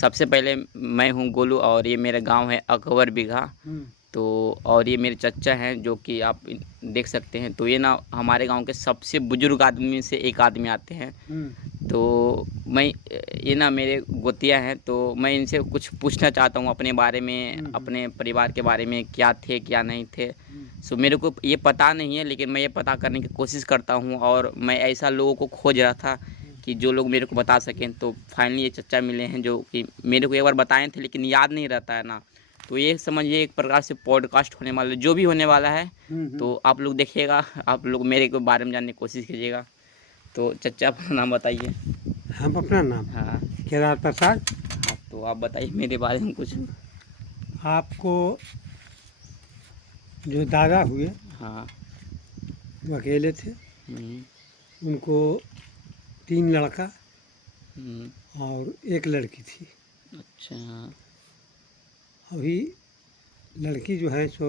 सबसे पहले मैं हूँ गोलू और ये मेरा गांव है अकबर बिगहा। तो और ये मेरे चचा हैं जो कि आप देख सकते हैं। तो ये ना हमारे गांव के सबसे बुजुर्ग आदमी से एक आदमी आते हैं। तो मैं ये ना मेरे गोतिया हैं, तो मैं इनसे कुछ पूछना चाहता हूँ अपने बारे में, अपने परिवार के बारे में, क्या थे क्या नहीं थे। सो मेरे को ये पता नहीं है, लेकिन मैं ये पता करने की कोशिश करता हूँ और मैं ऐसा लोगों को खोज रहा था कि जो लोग मेरे को बता सकें। तो फाइनली ये चचा मिले हैं जो कि मेरे को एक बार बताए थे लेकिन याद नहीं रहता है ना। तो ये समझिए एक प्रकार से पॉडकास्ट होने वाला, जो भी होने वाला है। तो आप लोग देखिएगा, आप लोग मेरे के बारे में जानने की कोशिश कीजिएगा। तो चचा अपना नाम बताइए। हम अपना नाम हाँ केदार प्रसाद। हाँ, तो आप बताइए मेरे बारे में कुछ। आपको जो दादा हुए हाँ। वो अकेले थे। उनको 3 लड़का और 1 लड़की थी। अच्छा। अभी लड़की जो है सो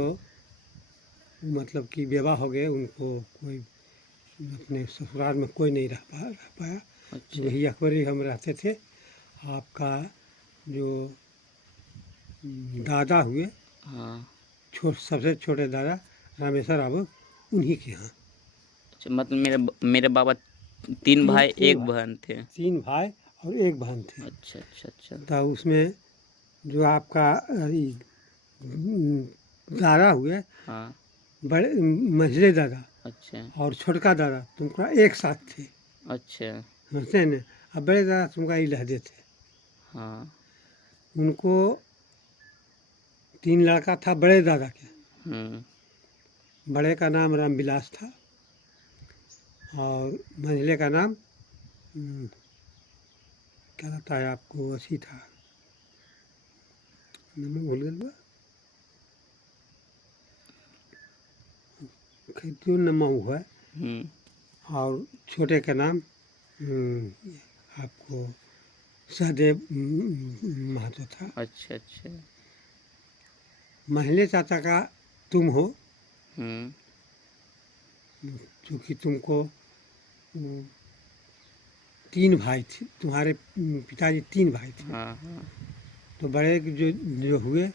मतलब कि विवाह हो गए, उनको कोई अपने ससुराल में कोई नहीं रह पाया। अच्छा। वही अकबरी हम रहते थे। आपका जो दादा हुए, हाँ। सबसे छोटे दादा रामेश्वर बाबू, उन्हीं के यहाँ। अच्छा, मतलब मेरे बाबा 3 भाई 1 बहन थे। 3 भाई और 1 बहन थे। अच्छा अच्छा अच्छा। तो उसमें जो आपका दादा हुए, हाँ। बड़े मंझले दादा अच्छा और छोटका दादा तुमका एक साथ थे, अच्छा। समझते हैं ना। अब बड़े दादा तुमका ही लहदे थे। हाँ। उनको 3 लड़का था बड़े दादा के। बड़े का नाम रामविलास था और मंझले का नाम क्या लगता है आपको, वसी था, नाम भूल गया। क्यों नमा हुआ है। और छोटे का नाम आपको सहदेव महतो था। अच्छा अच्छा। महले चाचा का तुम हो, क्योंकि तुमको 3 भाई थे, तुम्हारे पिताजी 3 भाई थे। हाँ हाँ। तो बड़े जो हुए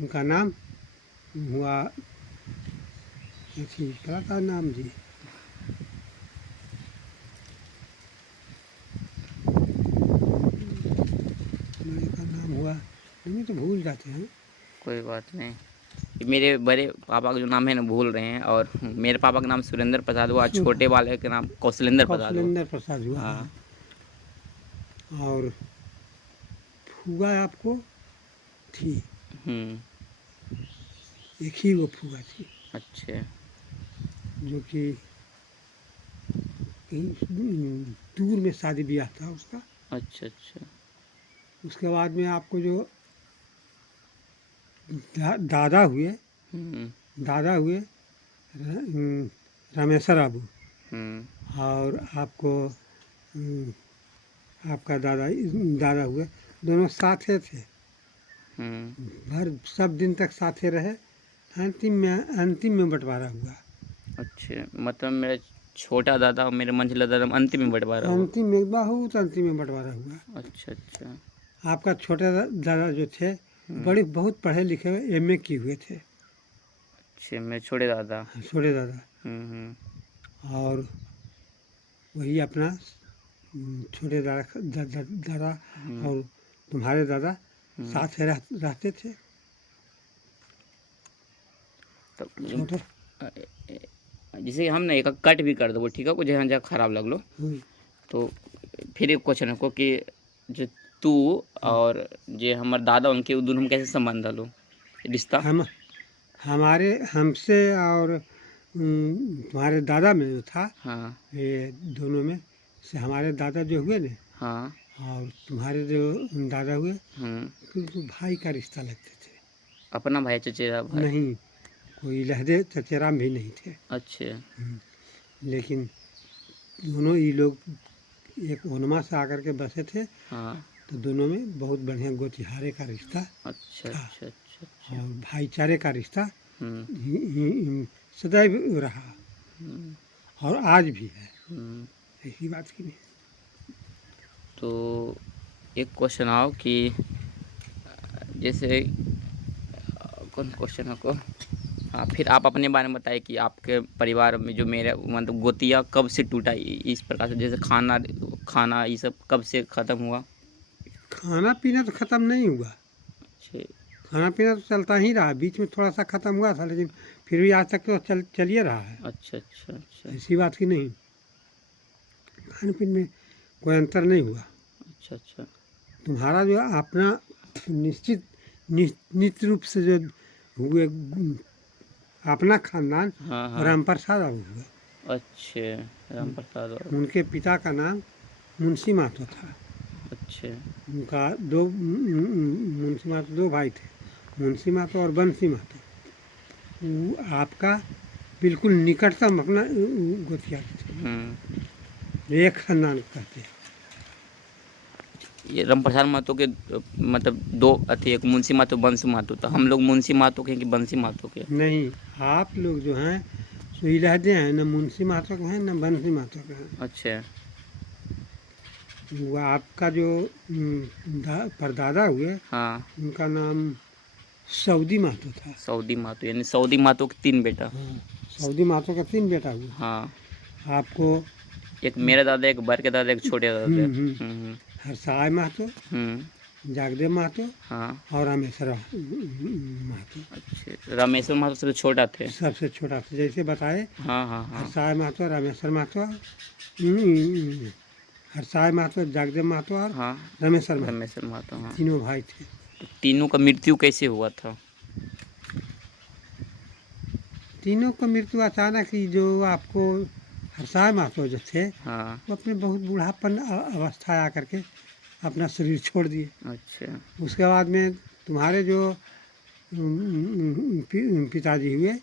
उनका नाम हुआ, क्या था नाम जी, बड़े का नाम हुआ, नहीं तो भूल जाते हैं। कोई बात नहीं। मेरे बड़े पापा का जो नाम है ना भूल रहे हैं, और मेरे पापा का नाम सुरेंद्र प्रसाद हुआ, छोटे वाले का नाम कौशलेंद्र प्रसाद हुआ। कौशलेंद्र प्रसाद हुआ। हाँ। और फूआ आपको थी, एक ही वो फूआ थी। अच्छा। जो कि कहीं दूर में शादी ब्याह था उसका। अच्छा अच्छा। उसके बाद में आपको जो दादा हुए, दादा हुए रामेश्वर बाबू, और आपको आपका दादा हुए, दोनों साथे थे। हर सब दिन तक साथे रहे। अंतिम में बंटवारा हुआ। अच्छा, मतलब मेरा छोटा दादा और मेरे मंझला दादा में अंतिम में बंटवारा हुआ। अंतिम में बहुत अंतिम में बंटवारा हुआ। अच्छा अच्छा। आपका छोटे दादा जो थे बहुत पढ़े लिखे हुए, एमए किए हुए थे। अच्छा, मेरे छोटे दादा। छोटे दादा। और वही अपना छोटे दादा और तुम्हारे दादा साथ रहते थे। तो छोटे जैसे हम ना एक कट भी कर दो ठीक है, जहाँ जहाँ खराब लग लो। तो फिर एक क्वेश्चन को कि जो तू और जे हमारे दादा उनके दोनों में कैसे संबंध लो रिश्ता। हमारे हमसे और तुम्हारे दादा में जो था। हाँ। ये दोनों में से हमारे दादा जो हुए ना। हाँ। और तुम्हारे जो दादा हुए, तो भाई का रिश्ता लगते थे। अपना भाई चचेरा भाई नहीं, कोई लहदे चचेरा भी नहीं थे। अच्छा। लेकिन दोनों ये लोग एक ओनमा से आकर के बसे थे। हाँ। तो दोनों में बहुत बढ़िया गोतिहारे का रिश्ता अच्छा था। अच्छा अच्छा। और भाईचारे का रिश्ता सदैव रहा और आज भी है। ऐसी बात की नहीं। तो एक क्वेश्चन आओ कि जैसे कौन क्वेश्चन है को, हाँ फिर आप अपने बारे में बताइए कि आपके परिवार में जो मेरे मतलब गोतिया कब से टूटा, इस प्रकार से जैसे खाना खाना ये सब कब से ख़त्म हुआ। खाना पीना तो ख़त्म नहीं हुआ, अच्छा खाना पीना तो चलता ही रहा, बीच में थोड़ा सा ख़त्म हुआ था लेकिन फिर भी आज तक तो चलिए रहा है। अच्छा अच्छा अच्छा ऐसी बात की नहीं, खाने पीने में कोई अंतर नहीं हुआ। अच्छा अच्छा तुम्हारा जो अपना निश्चित रूप से जो हुए अपना खानदान हाँ हाँ राम प्रसाद बाबू हुआ। अच्छे राम प्रसाद और उनके पिता का नाम मुंशी महतो था। अच्छे उनका दो मुंशी महतो दो भाई थे, मुंशी महतो और बंसी महतो। वो आपका बिल्कुल निकटतम अपना गोतिया थे, एक खानदान कहते हैं। ये रामप्रसाद महतो के मतलब दो थे, एक मुंशी महतो बंसी महतो था। हम लोग मुंशी महतो के कि बंसी महतो के? नहीं, आप लोग जो हैं सो लहदे हैं, न मुंशी महतो के हैं न बंसी महतो के हैं। अच्छा वो आपका जो परदादा हुए, हाँ उनका नाम सऊदी महतो था। सऊदी महतो, यानी सऊदी महतो के 3 बेटा। हाँ, सऊदी महतो का 3 बेटा हुए। हाँ आपको एक मेरे दादा, एक बड़ के दादा, एक छोटे दादा। हरसाय महतो, जागदेव महतो हाँ और रामेश्वर महतो। अच्छा रामेश्वर महतो सबसे छोटा थे? सबसे छोटा था, जैसे बताए। हाँ हाँ हाँ हरसाय महतो, रामेश्वर महतो, हरसाय महतो, जागदेव महतो और हाँ रामेश्वर महतो, रामेश्वर महतो। हाँ तीनों भाई थे। तो तीनों का मृत्यु कैसे हुआ था? तीनों का मृत्यु अचानक ही, जो आपको हरसाय महतो जो थे हाँ वो अपने बहुत बूढ़ापन अवस्था आकर के अपना शरीर छोड़ दिए। अच्छा उसके बाद में तुम्हारे जो पिताजी हुए,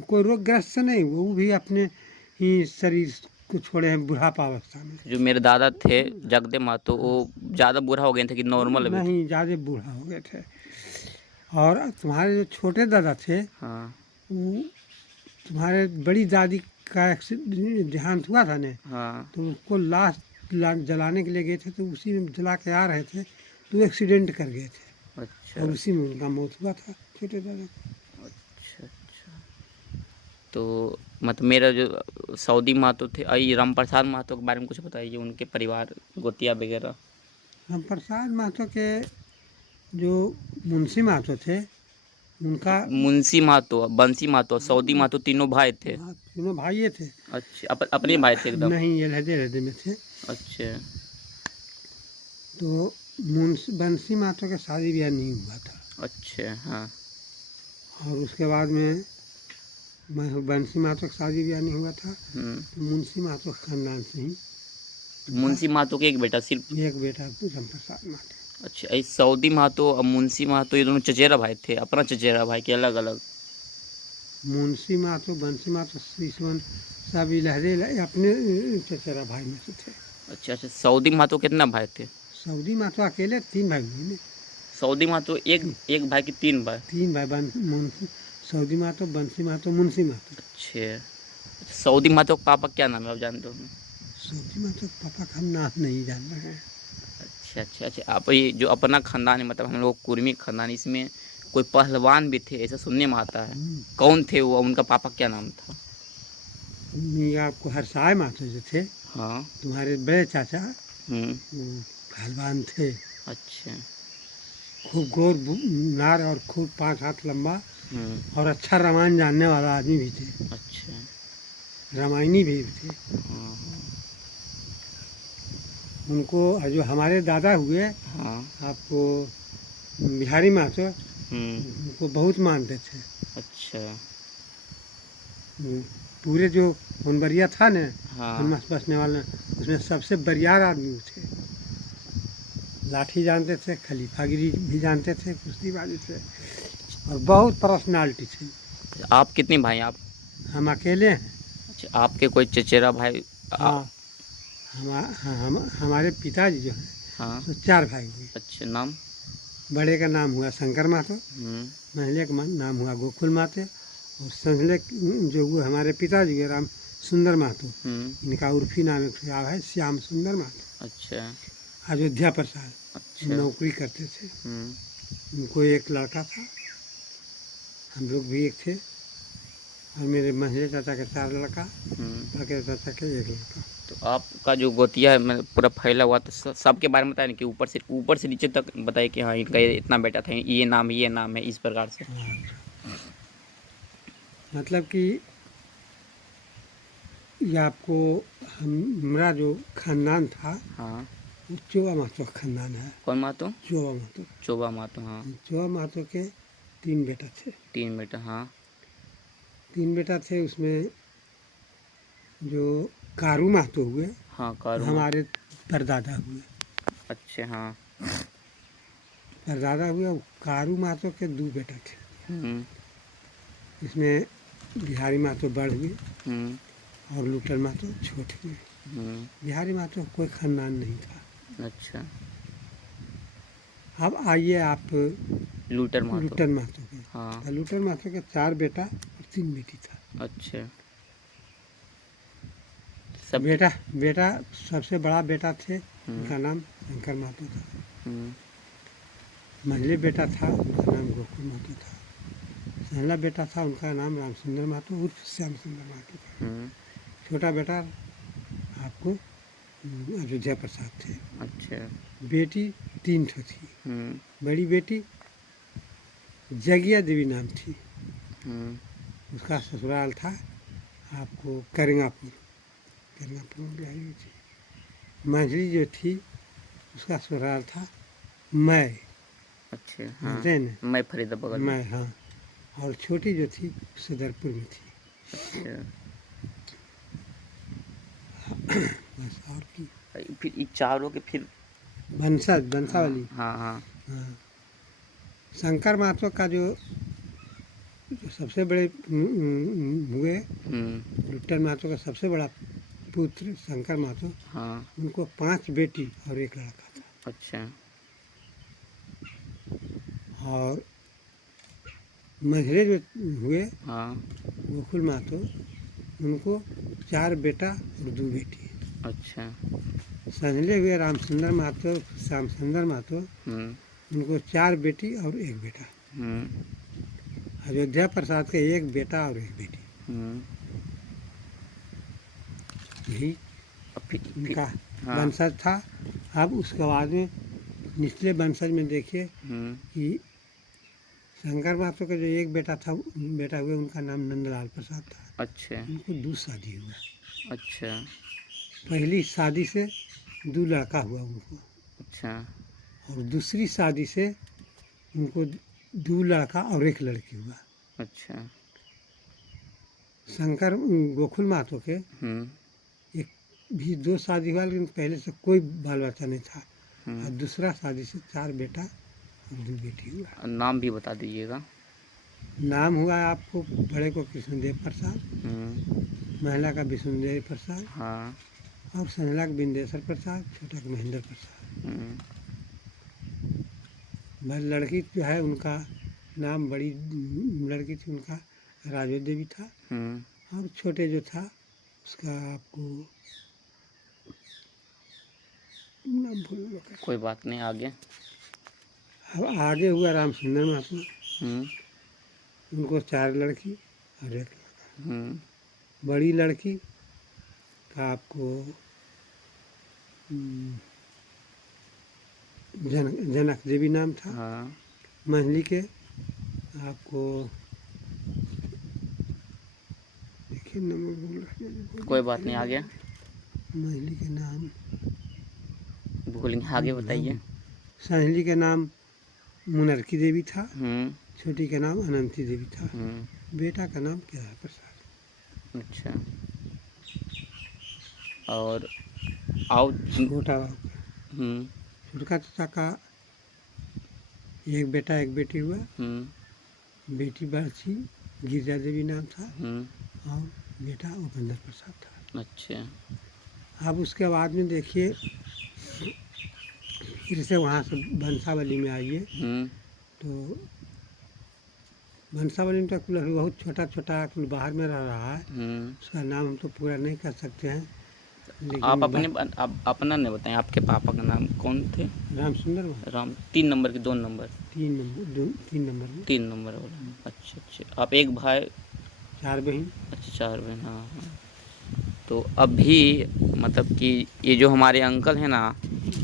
कोई रोगग्रस्त से नहीं, वो भी अपने ही शरीर को छोड़े हैं बुढ़ापा अवस्था में। जो मेरे दादा थे जगदेव महतो, वो ज़्यादा बूढ़ा हो गए थे कि नॉर्मल अभी? नहीं, ज़्यादा बूढ़ा हो गए थे। और तुम्हारे जो छोटे दादा थे, हाँ वो तुम्हारे बड़ी दादी का देहांत हुआ था ना, हाँ तो उसको लाश जलाने के लिए गए थे, तो उसी में जला के आ रहे थे तो एक्सीडेंट कर गए थे अच्छा और उसी में उनका मौत हुआ था, छोटे दादा। अच्छा अच्छा। तो मतलब मेरा जो सऊदी महतो थे, आई रामप्रसाद महतो के बारे में कुछ बताइए, उनके परिवार गोतिया वगैरह। रामप्रसाद महतो के जो मुंशी महतो थे, उनका मुंशी महतो, बंसी महतो, सऊदी महतो तीनों भाई थे? तीनों भाई थे। अच्छा अपने भाई थे एकदम? नहीं, ये लहदे में थे। अच्छा तो बंसी महतो का शादी ब्याह नहीं हुआ था। अच्छा हाँ और उसके बाद में बंसी महतो का शादी ब्याह नहीं हुआ था, तो मुंशी महतो के खानदान से ही। मुंशी महतो के एक बेटा सिर्फ? एक बेटा रामप्रसाद महतो। अच्छा, इस सऊदी महतो और मुंशी महतो ये दोनों चचेरा भाई थे, अपना चचेरा भाई के अलग अलग? मुंशी महतो, बंसी महतो, ईश्वन सब लहदे अपने चचेरा भाई में से थे। अच्छा अच्छा। सऊदी महतो कितना भाई थे? सऊदी महतो अकेले 3 भाई हुए ना। सऊदी महतो एक भाई की 3 भाई? 3 भाई, सऊदी महतो, बंसी महतो, मुंशी महतो। अच्छा, सऊदी महतो का पापा क्या नाम है, आप जानते हो? सऊदी महतो पापा का हम नाम नहीं जान रहे हैं। अच्छा अच्छा अच्छा। आप ये जो अपना खानदान है, मतलब हम लोग कुर्मी खानदान, इसमें कोई पहलवान भी थे ऐसा सुनने में आता है, कौन थे वो, उनका पापा क्या नाम था? ये आपको हरसाय महतो जो थे, हाँ तुम्हारे बड़े चाचा, पहलवान थे। अच्छा खूब गोर नार और खूब 5 हाथ लंबा, और अच्छा रामायण जानने वाला आदमी भी थे। अच्छा रामायणी भी थे। हाँ उनको जो हमारे दादा हुए, हाँ आपको बिहारी महतो, उनको बहुत मानते थे। अच्छा पूरे जो होनबरिया था ना, हाँ बसने वाला, उसमें सबसे बरियार आदमी थे। लाठी जानते थे, खलीफागिरी भी जानते थे, कुश्तीबाजी थे, और बहुत पर्सनालिटी थी। आप कितने भाई आप? हम अकेले हैं। अच्छा, आपके कोई चचेरा भाई? हाँ, हमारे पिताजी जो हैं, हाँ तो 4 भाई हुए। अच्छा, नाम? बड़े का नाम हुआ शंकर महतो, मझले का नाम हुआ गोकुल महतो, और संजले जो हुए हमारे पिताजी के राम सुंदर महतो, इनका उर्फी नाम एक है श्याम सुंदर महतो। अच्छा अयोध्या प्रसाद। अच्छा। नौकरी करते थे। उनको एक लड़का था, हम लोग भी एक थे, और मेरे मंझले चाचा के 4 लड़का, बड़के चाचा के 1 लड़का। तो आपका जो गोतिया है मतलब पूरा फैला हुआ, तो सबके बारे में बताया ना कि ऊपर से नीचे तक बताइए कि हाँ इनका ये इतना बेटा था, ये नाम है, इस प्रकार से। मतलब कि ये आपको हमारा जो खानदान था, हाँ। वो चोबा महतो का खानदान है। कौन महतो? चोबा महतो। चोबा महतो। हाँ। चोबा महतो के 3 बेटा थे। 3 बेटा। हाँ। 3 बेटा थे, उसमें जो कारू महतो हुए, हाँ, कारू महतो। हमारे परदादा हुए। अच्छा। हाँ। परदादा हुए, और कारू महतो के 2 बेटा थे। इसमें बिहारी महतो बड़ हुए और लूटन महतो छोट हुए। बिहारी महतो का कोई खानदान नहीं था। अच्छा। अब आइए आप लूटर महतो। लूटन महतो के। हाँ। तो लूटन महतो के 4 बेटा और 3 बेटी था। अच्छा। बेटा सबसे बड़ा बेटा थे, उनका नाम शंकर महतो था। मंझले बेटा था, उनका नाम गोकुल महतो था। पहला बेटा था, उनका नाम रामचंद्र महतो उर्फ श्याम सुंदर महतो था। छोटा बेटा आपको अयोध्या प्रसाद थे। अच्छा। बेटी 3 ठो थी। बड़ी बेटी जगिया देवी नाम थी, उसका ससुराल था आपको करिंगापुर में ब्याही हुई थी। मंझली जो थी, उसका ससुराल था मैं। अच्छा। जानते हैं ना? मैं फरीदाबाद में। मैं, हाँ। और छोटी जो थी सदरपुर में थी। अच्छा। बस, और की फिर ये चारों के फिर वंशावली। हाँ। हाँ। हाँ। शंकर महतो का जो सबसे बड़े हुए, लुट्टन महतो का सबसे बड़ा पुत्र शंकर महतो। हाँ। उनको 5 बेटी और 1 लड़का था। अच्छा। और मंझले जो हुए, हाँ। गोकुल महतो, उनको 4 बेटा और 2 बेटी। अच्छा। संजले हुए रामचंद्र महतो, श्याम सुंदर महतो, उनको 4 बेटी और 1 बेटा। अयोध्या प्रसाद के 1 बेटा और 1 बेटी। यही उनका वंशज था। अब उसके बाद में निचले वंशज में देखिए कि शंकर महतो का जो 1 बेटा हुए, उनका नाम नंदलाल प्रसाद था। अच्छा। उनको 2 शादी हुआ। अच्छा। पहली शादी से 2 लड़का हुआ उनको। अच्छा। और दूसरी शादी से उनको 2 लड़का और 1 लड़की हुआ। अच्छा। शंकर गोकुल महतो के एक भी 2 शादी हुआ, लेकिन पहले से कोई बाल बच्चा नहीं था। और दूसरा शादी से 4 बेटा और 2 बेटी हुआ। नाम भी बता दीजिएगा। नाम हुआ आपको बड़े को कृष्णदेव प्रसाद, महिला का विष्णुदेव प्रसाद, हाँ, और संजला का बिंदेश्वर प्रसाद, छोटा का महेंद्र प्रसाद। बस लड़की जो है, उनका नाम, बड़ी लड़की थी, उनका राजो देवी था। और छोटे जो था उसका आपको नाम भूल गया। कोई बात नहीं, आगे। अब आगे हुआ रामचंद्र महतो। उनको 4 लड़की और 1 लड़का। बड़ी लड़की का आपको जनक देवी नाम था। हाँ। मंझली के आपको देखिए नंबर भूल। कोई बात नहीं, आगे। मंझली के नाम भूलेंगे, आगे बताइए। संजली के नाम मुनरकी देवी था। छोटी का नाम अनंती देवी था। बेटा का नाम केदार प्रसाद। अच्छा। और आओ छोटा छोटका चाचा का 1 बेटा 1 बेटी हुआ। बेटी बड़ थी, गिरजा देवी नाम था। और बेटा उपेंद्र प्रसाद था। अच्छा। अब उसके बाद में देखिए, फिर से वहाँ से वंशावली में आइए, तो वंशावली में तो कुल बहुत छोटा कुल बाहर में रह रहा है। उसका नाम हम तो पूरा नहीं कर सकते हैं। आप अपना नहीं बताएं, आपके पापा का नाम कौन थे? रामचंद्र। राम 3 नंबर के 2 नंबर? 3 नंबर में। 3 नंबर वाला। अच्छा अच्छा, आप एक भाई? 4 बहन। अच्छा 4 बहन। हाँ हाँ। तो अभी मतलब कि ये जो हमारे अंकल हैं ना,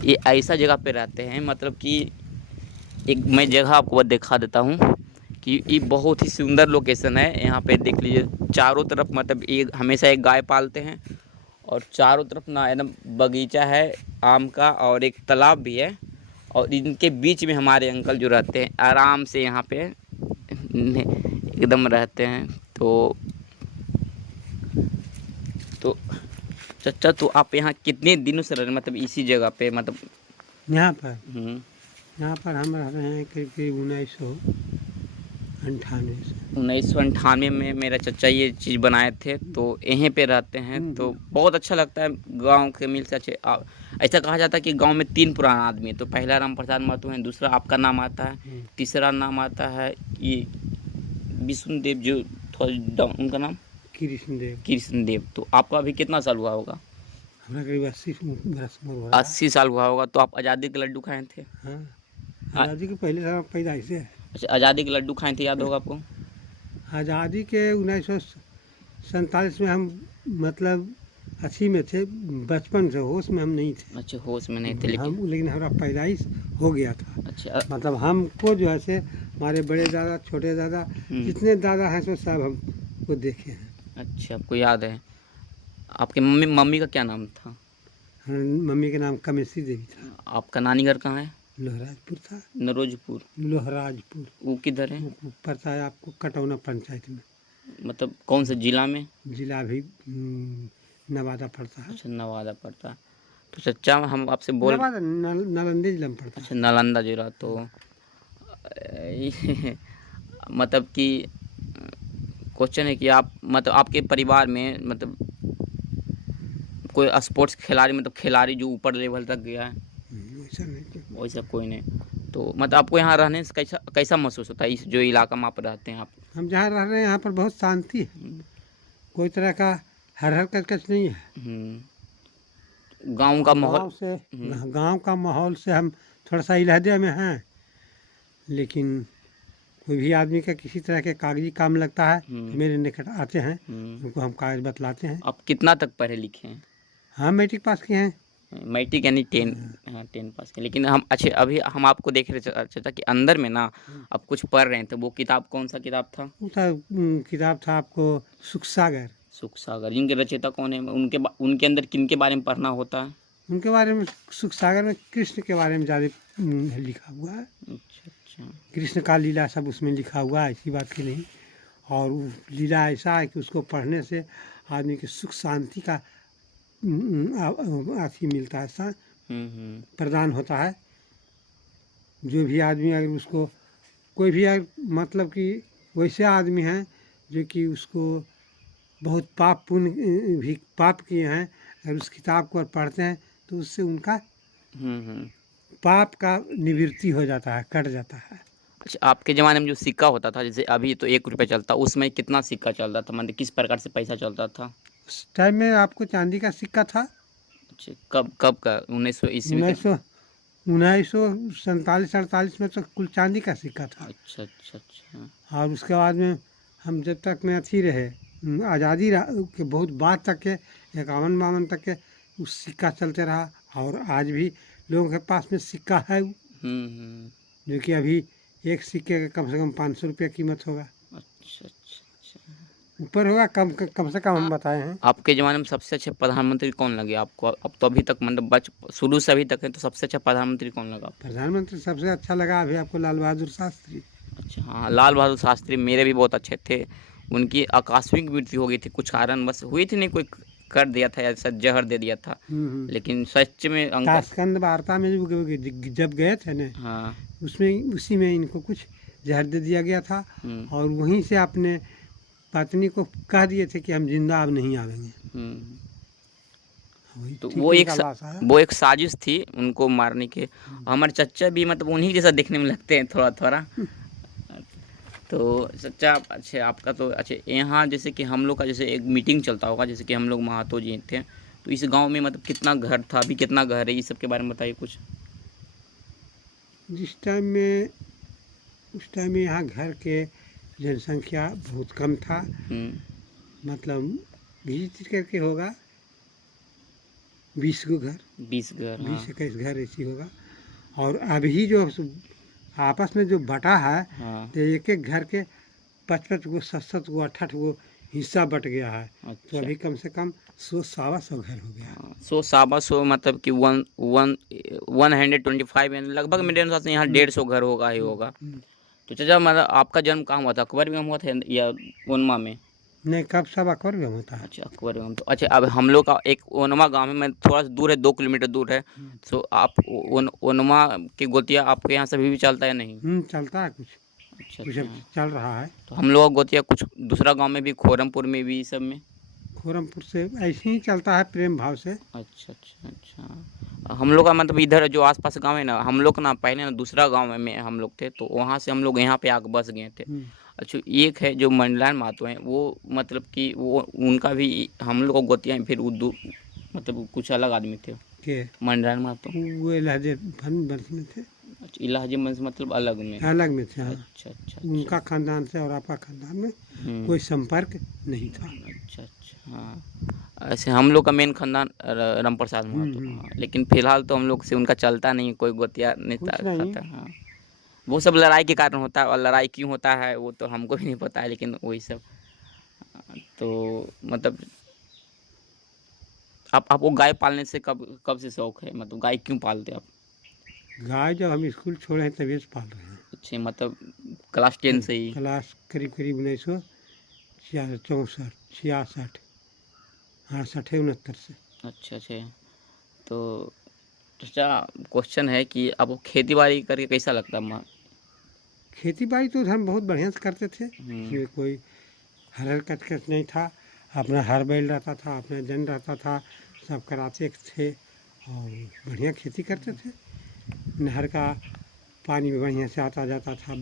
ये ऐसा जगह पे रहते हैं, मतलब कि एक मैं जगह आपको दिखा देता हूँ कि ये बहुत ही सुंदर लोकेशन है। यहाँ पे देख लीजिए चारों तरफ, मतलब एक हमेशा एक गाय पालते हैं और चारों तरफ ना एकदम बगीचा है आम का, और एक तालाब भी है, और इनके बीच में हमारे अंकल जो रहते हैं आराम से यहाँ पे एकदम रहते हैं। तो चाचा, तो आप यहाँ कितने दिनों से रह रहे हैं, मतलब इसी जगह पे, मतलब? यहाँ पर हम रह रहे हैं करीब करीब 1998 से। 1998 में मेरा चचा ये चीज़ बनाए थे, तो यहीं पे रहते हैं। तो बहुत अच्छा लगता है गांव के मिल से अच्छे। ऐसा कहा जाता है कि गांव में 3 पुराना आदमी है। तो पहला राम प्रसाद महतो है, दूसरा आपका नाम आता है, तीसरा नाम आता है ये विष्णुदेव, जो थोड़ा उनका नाम कृष्णदेव। तो आपका अभी कितना साल हुआ होगा? हमारा करीब 80 बरस हुआ। 80 साल हुआ होगा। तो आप आज़ादी के लड्डू खाए थे? हाँ, आज़ादी के पहले साल पैदाइश से। अच्छा, आज़ादी के लड्डू खाए थे, याद होगा आपको? आज़ादी के 1947 में हम मतलब 80 में थे, बचपन से होश में हम नहीं थे। अच्छा, होश में नहीं थे, लेकिन हमारा पैदाइश हो गया था। अच्छा, मतलब हमको जो है से हमारे बड़े दादा, छोटे दादा, जितने दादा हैं सो सब हमको देखे हैं। अच्छा, आपको याद है। आपके मम्मी का क्या नाम था? मम्मी का नाम कमेश्वरी देवी था। आपका नानी घर कहाँ है? लोहराजपुर था। लोहराजपुर। वो किधर है? पड़ता है आपको कटौना पंचायत में। मतलब कौन से जिला में? जिला भी नवादा पड़ता है। अच्छा, नवादा पड़ता है। तो चचा, हम आपसे बोल नालंदा जिला में पड़ता है। अच्छा, नालंदा जिला। तो मतलब कि क्वेश्चन है कि आप, मतलब आपके परिवार में मतलब कोई स्पोर्ट्स खिलाड़ी, मतलब खिलाड़ी जो ऊपर लेवल तक गया है? वैसा कोई नहीं। तो मतलब आपको यहाँ रहने से कैसा महसूस होता है, इस जो इलाका में आप रहते हैं? आप हम जहाँ रह रहे हैं यहाँ पर बहुत शांति है, कोई तरह का हर कचकच नहीं है। गांव का माहौल से हम थोड़ा सा इलाहदे में हैं, लेकिन कोई भी आदमी का किसी तरह के कागजी काम लगता है तो मेरे निकट आते हैं, उनको हम कागज बतलाते हैं। आप कितना तक पढ़े लिखे हैं? हाँ, मैट्रिक पास किए हैं। मैट्रिक यानी 10? हाँ, 10 पास किए। लेकिन हम अच्छे, अभी हम आपको देख रहे चाचा कि अंदर में ना आप कुछ पढ़ रहे थे, वो किताब कौन सा किताब था? किताब था आपको सुख सागर। इनके रचयिता कौन है? उनके अंदर किनके बारे में पढ़ना होता है? उनके बारे में सुख सागर में कृष्ण के बारे में ज़्यादा लिखा हुआ है। अच्छा। कृष्ण का लीला सब उसमें लिखा हुआ है, ऐसी बात की नहीं। और वो लीला ऐसा है कि उसको पढ़ने से आदमी की सुख शांति का आथी मिलता है, प्रदान होता है। जो भी आदमी अगर उसको कोई भी मतलब कि वैसे आदमी हैं जो कि उसको बहुत पाप किए हैं, अगर उस किताब को पढ़ते हैं तो उससे उनका पाप का निवृत्ति हो जाता है, कट जाता है। अच्छा, आपके ज़माने में जो सिक्का होता था, जैसे अभी तो 1 रुपये चलता, उसमें कितना सिक्का चलता था, मतलब किस प्रकार से पैसा चलता था? उस टाइम में आपको चांदी का सिक्का था। अच्छा, कब का? 1900 ईस्वी? 1947-48 में तो कुल चांदी का सिक्का था। अच्छा अच्छा अच्छा। और उसके बाद में हम जब तक में अथी रहे, आज़ादी के बहुत बाद तक के 51-52 तक के उस सिक्का चलते रहा। और आज भी लोगों के पास में सिक्का है, जो कि अभी एक सिक्के का कम से कम 500 रुपये कीमत होगा। अच्छा अच्छा अच्छा, ऊपर होगा, कम से कम हम बताए हैं। आपके ज़माने में सबसे अच्छे प्रधानमंत्री कौन लगे आपको? अब तो अभी तक मतलब शुरू से अभी तक है, तो सबसे अच्छा प्रधानमंत्री कौन लगा? प्रधानमंत्री सबसे अच्छा लगा अभी आपको लाल बहादुर शास्त्री। अच्छा, हाँ, लाल बहादुर शास्त्री मेरे भी बहुत अच्छे थे। उनकी आकस्मिक मृत्यु हो गई थी, कुछ कारण बस हुई थी, नहीं कोई कर दिया था, ऐसा जहर दे दिया था। लेकिन सच में ताशकंद वार्ता में जब गए थे ना, हाँ, उसी में इनको कुछ जहर दे दिया गया था। और वहीं से अपने पत्नी को कह दिए थे कि हम जिंदा अब नहीं आवेंगे। तो वो एक साजिश थी उनको मारने के। हमारे चचा भी मतलब उन्हीं जैसा दिखने में लगते हैं थोड़ा थोड़ा। तो चचा, अच्छा आपका तो अच्छा, यहाँ जैसे कि हम लोग का जैसे एक मीटिंग चलता होगा, जैसे कि हम लोग महतो जी थे, तो इस गांव में मतलब कितना घर था, अभी कितना घर है, ये सब के बारे में बताइए कुछ। जिस टाइम में उस टाइम में यहाँ घर के जनसंख्या बहुत कम था, मतलब घीच करके होगा 20 घर, 20 घर, 20-21 घर ऐसी होगा। और अभी जो आपस में जो बटा है, तो एक एक घर के 5-5 गो 7-7 गो 8-8 गो हिस्सा बट गया है। तो अभी कम से कम 100-125 घर हो गया। 100-125 मतलब कि 125 यानी लगभग मेरे अनुसार से यहाँ 150 घर होगा ही होगा। तो चाचा मतलब आपका जन्म कहाँ हुआ था, अकबर में हुआ था या ओनमा में? नहीं, कब सब अकबर में होता है। अच्छा, अकबर में। तो अच्छा, अब हम लोग का एक ओनमा गांव है, मैं थोड़ा सा दूर है, 2 किलोमीटर दूर है। तो आप ओनमा के गोतिया आपके यहाँ से अभी भी चलता है नहीं? चलता है कुछ अच्छा, अब चल रहा है। तो हम लोग का गोतिया कुछ दूसरा गांव में भी, खोरमपुर में भी, सब में। खोरमपुर से ऐसे ही चलता है प्रेम भाव से। अच्छा अच्छा अच्छा। हम लोग का मतलब इधर जो आसपास गांव है ना, हम लोग ना पहले ना दूसरा गांव में हम लोग थे, तो वहाँ से हम लोग यहाँ पे आके बस गए थे। अच्छा, एक है जो मंडलान महतो हैं, वो मतलब कि वो उनका भी हम लोग को गोतिया हैं, फिर उर्दू मतलब कुछ अलग आदमी थे के मंडलान महतो। वो लहजे वंश में थे। अच्छा, इलाहाजी वंश मतलब अलग में थे। हाँ। अच्छा अच्छा। उनका खानदान से और आपका खानदान में कोई संपर्क नहीं था। अच्छा अच्छा। हाँ, ऐसे हम लोग का मेन खानदान रामप्रसाद महतो। हाँ, लेकिन फिलहाल तो हम लोग से उनका चलता नहीं, कोई गोतिया नहीं खाता। हाँ, वो सब लड़ाई के कारण होता है, और लड़ाई क्यों होता है वो तो हमको भी नहीं पता है, लेकिन वही सब। तो मतलब आपको गाय पालने से कब कब से शौक है, मतलब गाय क्यों पालते आप? गाय जब हम स्कूल छोड़े हैं तभी से पाल रहे हैं। अच्छा, मतलब क्लास 10 से ही? क्लास करीब 1964, 66, 68, 69 से। अच्छा अच्छा। तो चाचा क्वेश्चन है कि आपको खेती बाड़ी करके कैसा लगता है? खेती बाड़ी तो हम बहुत बढ़िया से करते थे, इसमें कोई हर कच नहीं था। अपना हर बैल रहता था, अपना जन रहता था, सब कराते थे और बढ़िया खेती करते थे। नहर का पानी भी बढ़िया से आता जाता था,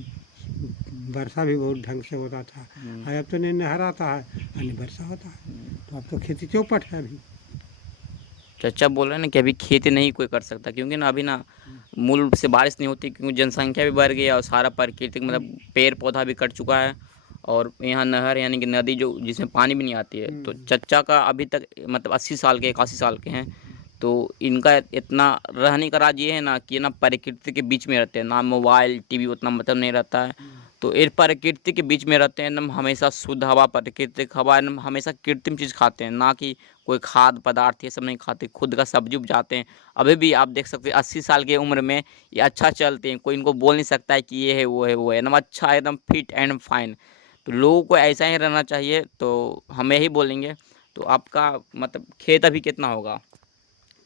वर्षा भी बहुत ढंग से होता था। अब तो नहीं नहर आता है और नहीं वर्षा होता है, तो अब तो खेती चौपट है। अभी चाचा बोल रहे हैं ना कि अभी खेती नहीं कोई कर सकता, क्योंकि ना अभी ना मूल रूप से बारिश नहीं होती, क्योंकि जनसंख्या भी बढ़ गई है और सारा प्राकृतिक मतलब पेड़ पौधा भी कट चुका है, और यहाँ नहर यानी कि नदी जो जिसमें पानी भी नहीं आती है। तो चचा का अभी तक मतलब 80 साल के 81 साल के हैं, तो इनका इतना रहने का राज ये है ना कि ना प्रकृति के बीच में रहते हैं, ना मोबाइल टीवी उतना मतलब नहीं रहता है। तो ये प्रकृति के बीच में रहते हैं, एकदम हमेशा शुद्ध हवा, प्राकृतिक हवा, एकदम हमेशा कृत्रिम चीज़ खाते हैं, ना कि कोई खाद्य पदार्थ ये सब नहीं खाते, खुद का सब्जी उपजाते हैं। अभी भी आप देख सकते हैं 80 साल की उम्र में ये अच्छा चलते हैं, कोई इनको बोल नहीं सकता है कि ये है वो है वो है, एकदम अच्छा, एकदम फिट एंड फाइन। तो लोगों को ऐसा ही रहना चाहिए, तो हम यही बोलेंगे। तो आपका मतलब खेत अभी कितना होगा?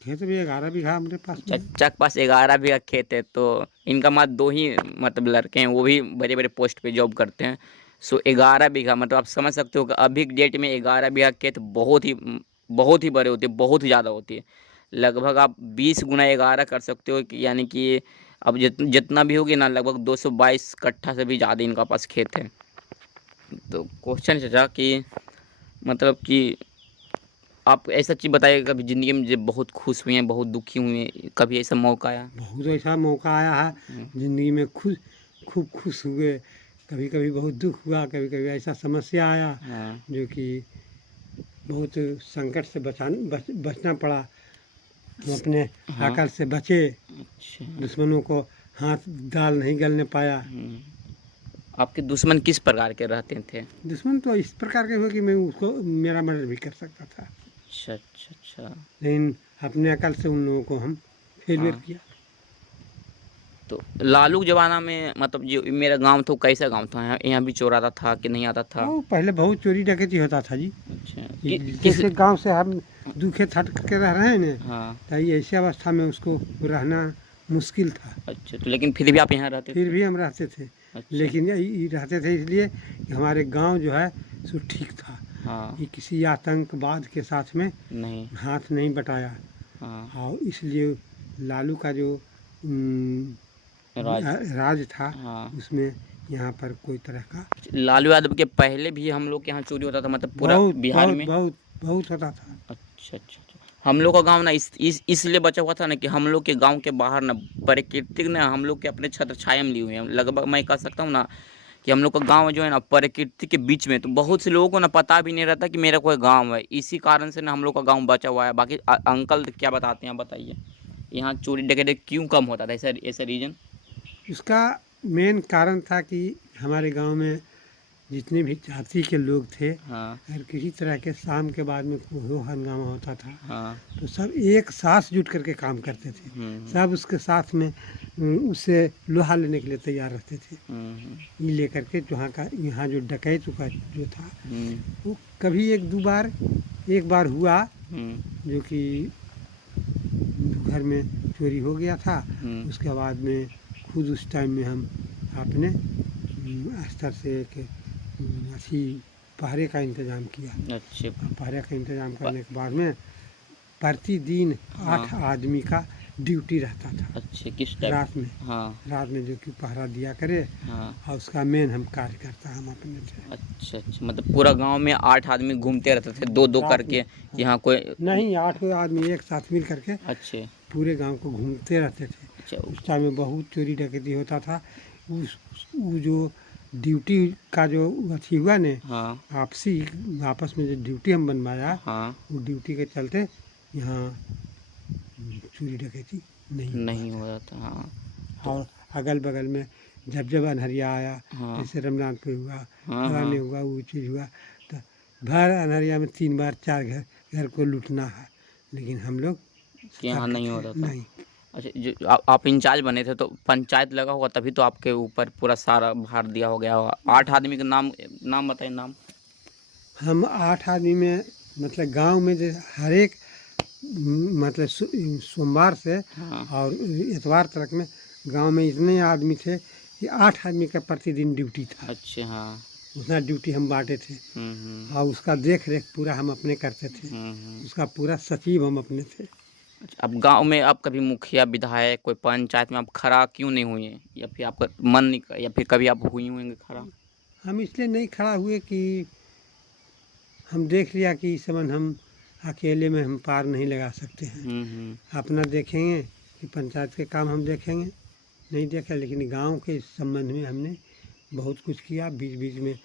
खेत भी 11 बीघा हमारे पास में है। चचा के पास 11 बीघा खेत है, तो इनका मात्र 2 ही मतलब लड़के हैं, वो भी बड़े बड़े पोस्ट पे जॉब करते हैं। सो 11 बीघा मतलब आप समझ सकते हो कि अभी के डेट में 11 बीघा खेत बहुत ही बड़े होते हैं, बहुत ही ज़्यादा होती है। लगभग आप 20 गुना 11 कर सकते हो कि यानी कि अब जितना भी होगी ना, लगभग 222 कट्ठा से भी ज़्यादा इनका पास खेत है। तो क्वेश्चन चाचा कि मतलब कि आप ऐसा चीज़ बताइए कभी ज़िंदगी में जो बहुत खुश हुए हैं, बहुत दुखी हुए हैं, कभी ऐसा मौका आया? बहुत ऐसा मौका आया है ज़िंदगी में, खूब खुश हुए, कभी कभी बहुत दुख हुआ, कभी कभी ऐसा समस्या आया जो कि बहुत संकट से बचना पड़ा। हम अपने अकल से बचे, अच्छा। दुश्मनों को हाथ दाल नहीं गलने पाया। आपके दुश्मन किस प्रकार के रहते थे? दुश्मन तो इस प्रकार के हुए कि मैं उसको मेरा मर्डर भी कर सकता था। अच्छा अच्छा अच्छा। लेकिन अपने अकल से उन लोगों को हम फेलियर किया। तो लालू जमाना में मतलब जो मेरा गांव था, कैसा गांव था? यहाँ भी चोर आता था कि नहीं आता था? पहले बहुत चोरी डकैती होता था जी। अच्छा, जैसे गांव से हम दुखे थट के रह रहे हैं ना, हाँ। तो ऐसी अवस्था में उसको रहना मुश्किल था। अच्छा, तो लेकिन फिर भी आप यहाँ रहते थे? फिर भी हम रहते थे। अच्छा। लेकिन ये रहते थे इसलिए कि हमारे गांव जो है सो ठीक था। ये किसी आतंकवाद के साथ में नहीं हाथ नहीं बटाया। और इसलिए लालू का जो राज था, उसमें यहाँ पर कोई तरह का। लालू यादव के पहले भी हम लोग के यहाँ चोरी होता था, मतलब पूरा बिहार में? बहुत होता था। अच्छा अच्छा अच्छा। हम लोग का गांव ना इसलिए बचा हुआ था ना कि हम लोग के गांव के बाहर ना प्राकृतिक ना हम लोग के अपने छत्र छाया में लिए हुए हैं। लगभग मैं कह सकता हूँ ना कि हम लोग का गांव जो है ना प्रकृति के बीच में, तो बहुत से लोगों को ना पता भी नहीं रहता कि मेरा कोई गांव है। इसी कारण से ना हम लोग का गांव बचा हुआ है। बाकी अंकल क्या बताते हैं, बताइए यहाँ चोरी डकैती क्यों कम होता था, ऐसा ऐसा रीजन? इसका मेन कारण था कि हमारे गांव में जितने भी जाति के लोग थे, हाँ अगर किसी तरह के शाम के बाद में कोई हंगामा होता था हाँ। तो सब एक साथ जुट करके काम करते थे। सब उसके साथ में उससे लोहा लेने के लिए तैयार रहते थे। ये लेकर के यहाँ जो डकैत का जो था वो कभी एक बार हुआ जो कि घर में चोरी हो गया था। उसके बाद में खुद उस टाइम में हम अपने स्तर से एक अच्छी पहरे का इंतज़ाम किया। अच्छे। पहरे का इंतज़ाम करने के बाद में प्रतिदिन 8 आदमी का ड्यूटी रहता था। अच्छे, किस टाइप? रात में। हाँ। रात में जो कि पहरा दिया करे। हाँ। और उसका मेन हम कार्यकर्ता हम अपने थे। अच्छा अच्छा, मतलब पूरा गांव में 8 आदमी घूमते रहते थे, दो दो करके। यहाँ कोई नहीं, 8 आदमी एक साथ मिल करके अच्छे पूरे गांव को घूमते रहते थे। अच्छा। उस टाइम में बहुत चोरी डकैती होता था। वो जो ड्यूटी का जो अथी हुआ ने, हाँ आपस में जो ड्यूटी हम बनवाया, हाँ। वो ड्यूटी के चलते यहाँ चोरी डकैती नहीं हो जाता। हाँ। और अगल बगल में जब अनहरिया आया, हाँ। जैसे रमजानपुर हुआ, हाँ, फलाने हुआ, वो चीज़ हुआ, तो भर अनहरिया में 3 बार 4 घर को लूटना है। लेकिन हम लोग यहाँ नहीं हो रहा था। नहीं। अच्छा, जो आप इंचार्ज बने थे तो पंचायत लगा होगा, तभी तो आपके ऊपर पूरा सारा भार दिया हो गया होगा। 8 आदमी का नाम बताइए। नाम हम 8 आदमी में मतलब गांव में जो हर एक मतलब सोमवार से हाँ। और इतवार तक में गांव में इतने आदमी थे कि 8 आदमी का प्रतिदिन ड्यूटी था। अच्छा। हाँ। उतना ड्यूटी हम बांटे थे। और उसका देख रेख पूरा हम अपने करते थे। उसका पूरा सचिव हम अपने थे। अब गांव में आप कभी मुखिया विधायक कोई पंचायत में आप खड़ा क्यों नहीं हुए, या फिर आपका मन नहीं, या फिर कभी आप हुई होंगे खड़ा? हम इसलिए नहीं खड़ा हुए कि हम देख लिया कि इस समय हम अकेले में हम पार नहीं लगा सकते हैं। अपना देखेंगे कि पंचायत के काम हम देखेंगे, नहीं देखा। लेकिन गांव के संबंध में हमने बहुत कुछ किया। बीच बीच में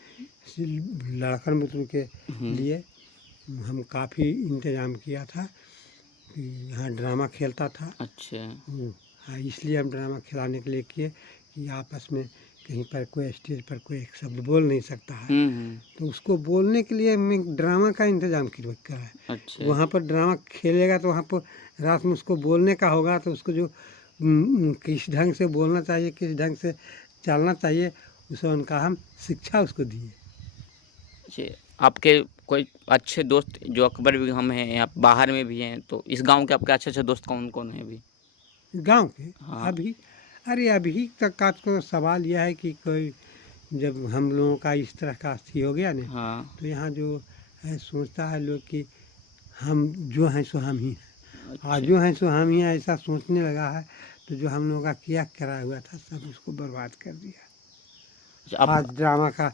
लड़कन मित्र के लिए हम काफ़ी इंतज़ाम किया था कि यहाँ ड्रामा खेलता था। अच्छा। इसलिए हम ड्रामा खिलाने के लिए किए कि आपस में कहीं पर कोई स्टेज पर कोई एक शब्द बोल नहीं सकता है, तो उसको बोलने के लिए हमने ड्रामा का इंतज़ाम करा है। अच्छा। वहाँ पर ड्रामा खेलेगा तो वहाँ पर रात में उसको बोलने का होगा, तो उसको जो किस ढंग से बोलना चाहिए, किस ढंग से चलना चाहिए, उसे उनका हम शिक्षा उसको दिए। अच्छा, आपके कोई अच्छे दोस्त जो अकबर बिगहा में हैं या बाहर में भी हैं, तो इस गांव के आपके अच्छे दोस्त कौन कौन हैं अभी गांव के? हाँ। अभी तक का तो सवाल यह है कि कोई जब हम लोगों का इस तरह का अस्थि हो गया ना, हाँ। तो यहाँ जो है सोचता है लोग कि हम जो हैं सो हम ही हैं। अच्छा। आज जो हैं सो हम ही हैं, ऐसा सोचने लगा है। तो जो हम लोगों का किया करा हुआ था सब उसको बर्बाद कर दिया। आज ड्रामा का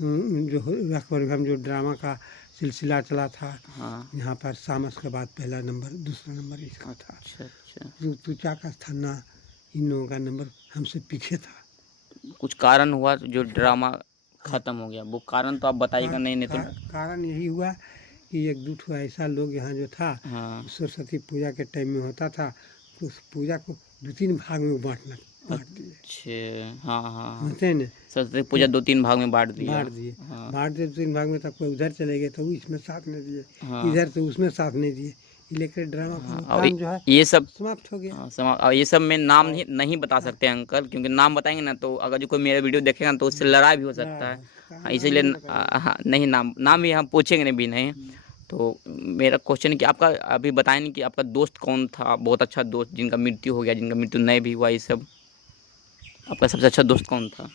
जो अकबर हम जो ड्रामा का सिलसिला चला था, हाँ। यहाँ पर सामस के बाद पहला नंबर, दूसरा नंबर इसका था। अच्छा। तुचा का थाना इन लोगों का नंबर हमसे पीछे था। कुछ कारण हुआ जो ड्रामा खत्म हो गया, वो कारण तो आप बताइएगा। नहीं तो कारण यही हुआ कि एक दो ठो ऐसा लोग यहाँ जो था, हाँ। सरस्वती पूजा के टाइम में होता था, तो उस पूजा को 2-3 भाग में बांट दिए। अच्छा। हाँ हाँ। होते हैं ना, सरस्वती पूजा 2-3 भाग में बांट दिए। बांट दिए 2-3 भाग में। तब कोई उधर चले गए तो इसमें साथ नहीं दिए, इधर तो उसमें साथ नहीं दिए। लेकर ड्रामा का जो है ये सब समाप्त हो गया। और ये सब में नाम नहीं बता सकते अंकल, क्योंकि नाम बताएंगे ना तो अगर जो कोई मेरा वीडियो देखेगा तो उससे लड़ाई भी हो सकता है। इसीलिए नहीं, नाम भी हम पूछेंगे भी नहीं। तो मेरा क्वेश्चन है कि आपका अभी बताएं नहीं कि आपका दोस्त कौन था, बहुत अच्छा दोस्त जिनका मृत्यु हो गया, जिनका मृत्यु नहीं भी हुआ, ये सब आपका सबसे अच्छा दोस्त कौन था?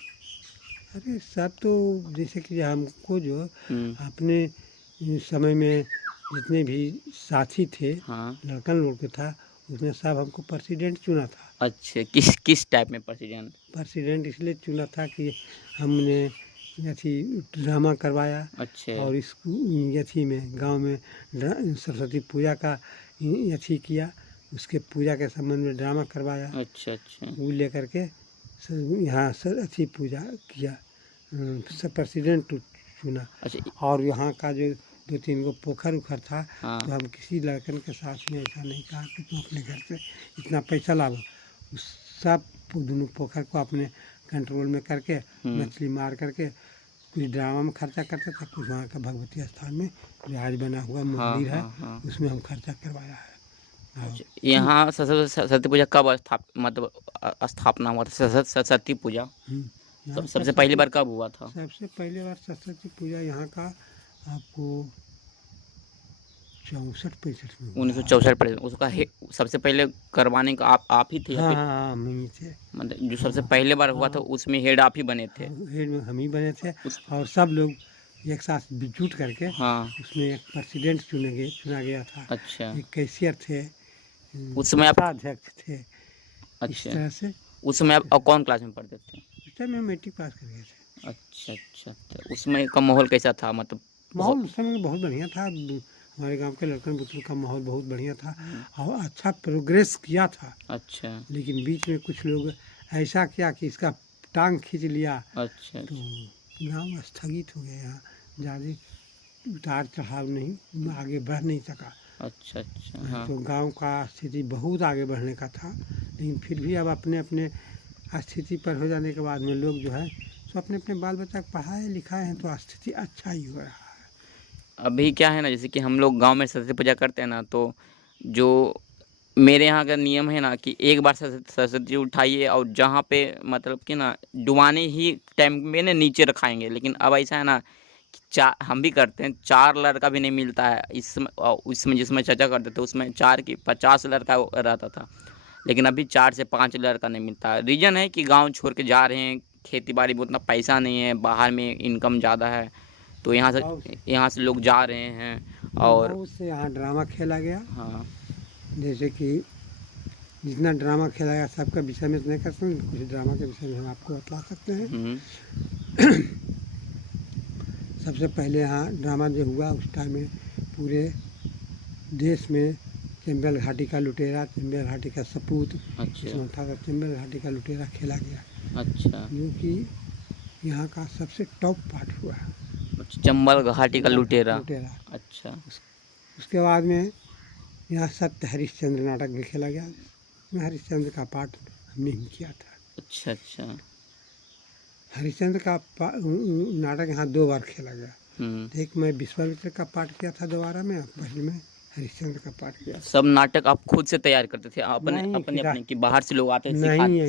अरे सब तो जैसे कि हमको जो अपने समय में जितने भी साथी थे, हाँ। लड़कन लोग के था, उसमें सब हमको प्रेसिडेंट चुना था। अच्छा, किस टाइप में प्रेसिडेंट? इसलिए चुना था कि हमने यथी ड्रामा करवाया। अच्छा और इस यथी में गांव में सरस्वती पूजा का यथी किया, उसके पूजा के संबंध में ड्रामा करवाया। अच्छा अच्छा वो लेकर के यहाँ अच्छी पूजा किया, सब प्रेसिडेंट चुना। अच्छा और यहाँ का जो 2-3 गो पोखर उखर था, हाँ तो हम किसी लड़कन के साथ में ऐसा नहीं कहा कि तुम अपने घर से इतना पैसा ला लो, उस सब दोनों पोखर को अपने कंट्रोल में करके मछली मार करके कुछ ड्रामा में खर्चा करता था, कुछ वहाँ का भगवती स्थान में जो आज बना हुआ मंदिर है उसमें हम खर्चा करवाया है। यहाँ सरस्वती पूजा कब मतलब स्थापना हुआ था? सरस्वती पूजा सबसे पहली बार कब हुआ था? सबसे पहली बार सरस्वती पूजा यहाँ का आपको 64-65 में 1964 उसका सबसे पहले करवाने का आप ही थे? हाँ हम ही थे। मतलब जो सबसे पहले बार हुआ था उसमें हेड आप ही बने थे? हेड में हम ही बने थे। और सब लोग एक साथ जुट करके उसमें एक प्रेसिडेंट चुना गया था। अच्छा एक कैशियर थे, उस समय आप अध्यक्ष थे। अच्छा इस तरह से उस समय आप कौन क्लास में पढ़ते थे? उस टाइम में मैट्रिक पास कर गए थे। अच्छा अच्छा तो उसमें का माहौल कैसा था? मतलब माहौल उस समय बहुत बढ़िया था, हमारे गांव के लड़कन बुतरू का माहौल बहुत बढ़िया था और अच्छा प्रोग्रेस किया था। अच्छा लेकिन बीच में कुछ लोग ऐसा किया कि इसका टांग खींच लिया। अच्छा तो गांव स्थगित हो गया, यहाँ ज़्यादा उतार चढ़ाव नहीं, आगे बढ़ नहीं सका। अच्छा अच्छा हाँ तो गांव का स्थिति बहुत आगे बढ़ने का था, लेकिन फिर भी अब अपने अपने स्थिति पर हो जाने के बाद में लोग जो है तो अपने अपने बाल बच्चा को पढ़ाए लिखाए हैं, तो स्थिति अच्छा ही हो रहा है। अभी क्या है ना, जैसे कि हम लोग गांव में सरस्वती पूजा करते हैं ना, तो जो मेरे यहाँ का नियम है ना कि एक बार सरस्वती उठाइए और जहाँ पे मतलब कि ना डुबाने ही टाइम में ना नीचे रखाएंगे। लेकिन अब ऐसा है ना कि हम भी करते हैं, 4 लड़का भी नहीं मिलता है इसमें जिसमें चर्चा करते थे उसमें 4 की 50 लड़का रहता था, लेकिन अभी 4 से 5 लड़का नहीं मिलता। रीज़न है कि गाँव छोड़ के जा रहे हैं, खेती बाड़ी में उतना पैसा नहीं है, बाहर में इनकम ज़्यादा है, तो यहाँ से लोग जा रहे हैं। और उससे यहाँ ड्रामा खेला गया। हाँ जैसे कि जितना ड्रामा खेला गया सबका विषय में नहीं कर सकते, कुछ ड्रामा के विषय में हम आपको बतला सकते हैं। सबसे पहले यहाँ ड्रामा जो हुआ उस टाइम में पूरे देश में चंबल घाटी का लुटेरा, चंबल घाटी का सपूत, अच्छा था चंबल घाटी का लुटेरा खेला गया। अच्छा जो कि यहाँ का सबसे टॉप पार्ट हुआ। चंबल घाटी का लुटेरा। अच्छा उसके बाद में यहाँ सत्य हरिश्चंद्र नाटक भी खेला गया, उसमें हरिश्चंद्र का पाठ हमने ही किया था। अच्छा अच्छा हरिश्चंद्र का नाटक यहाँ 2 बार खेला गया। एक मैं विश्वामित्र का पाठ किया था दोबारा में, पहले में हरिश्चंद्र का पाठ किया। सब नाटक आप खुद से तैयार करते थे अपने कि बाहर से लोग आते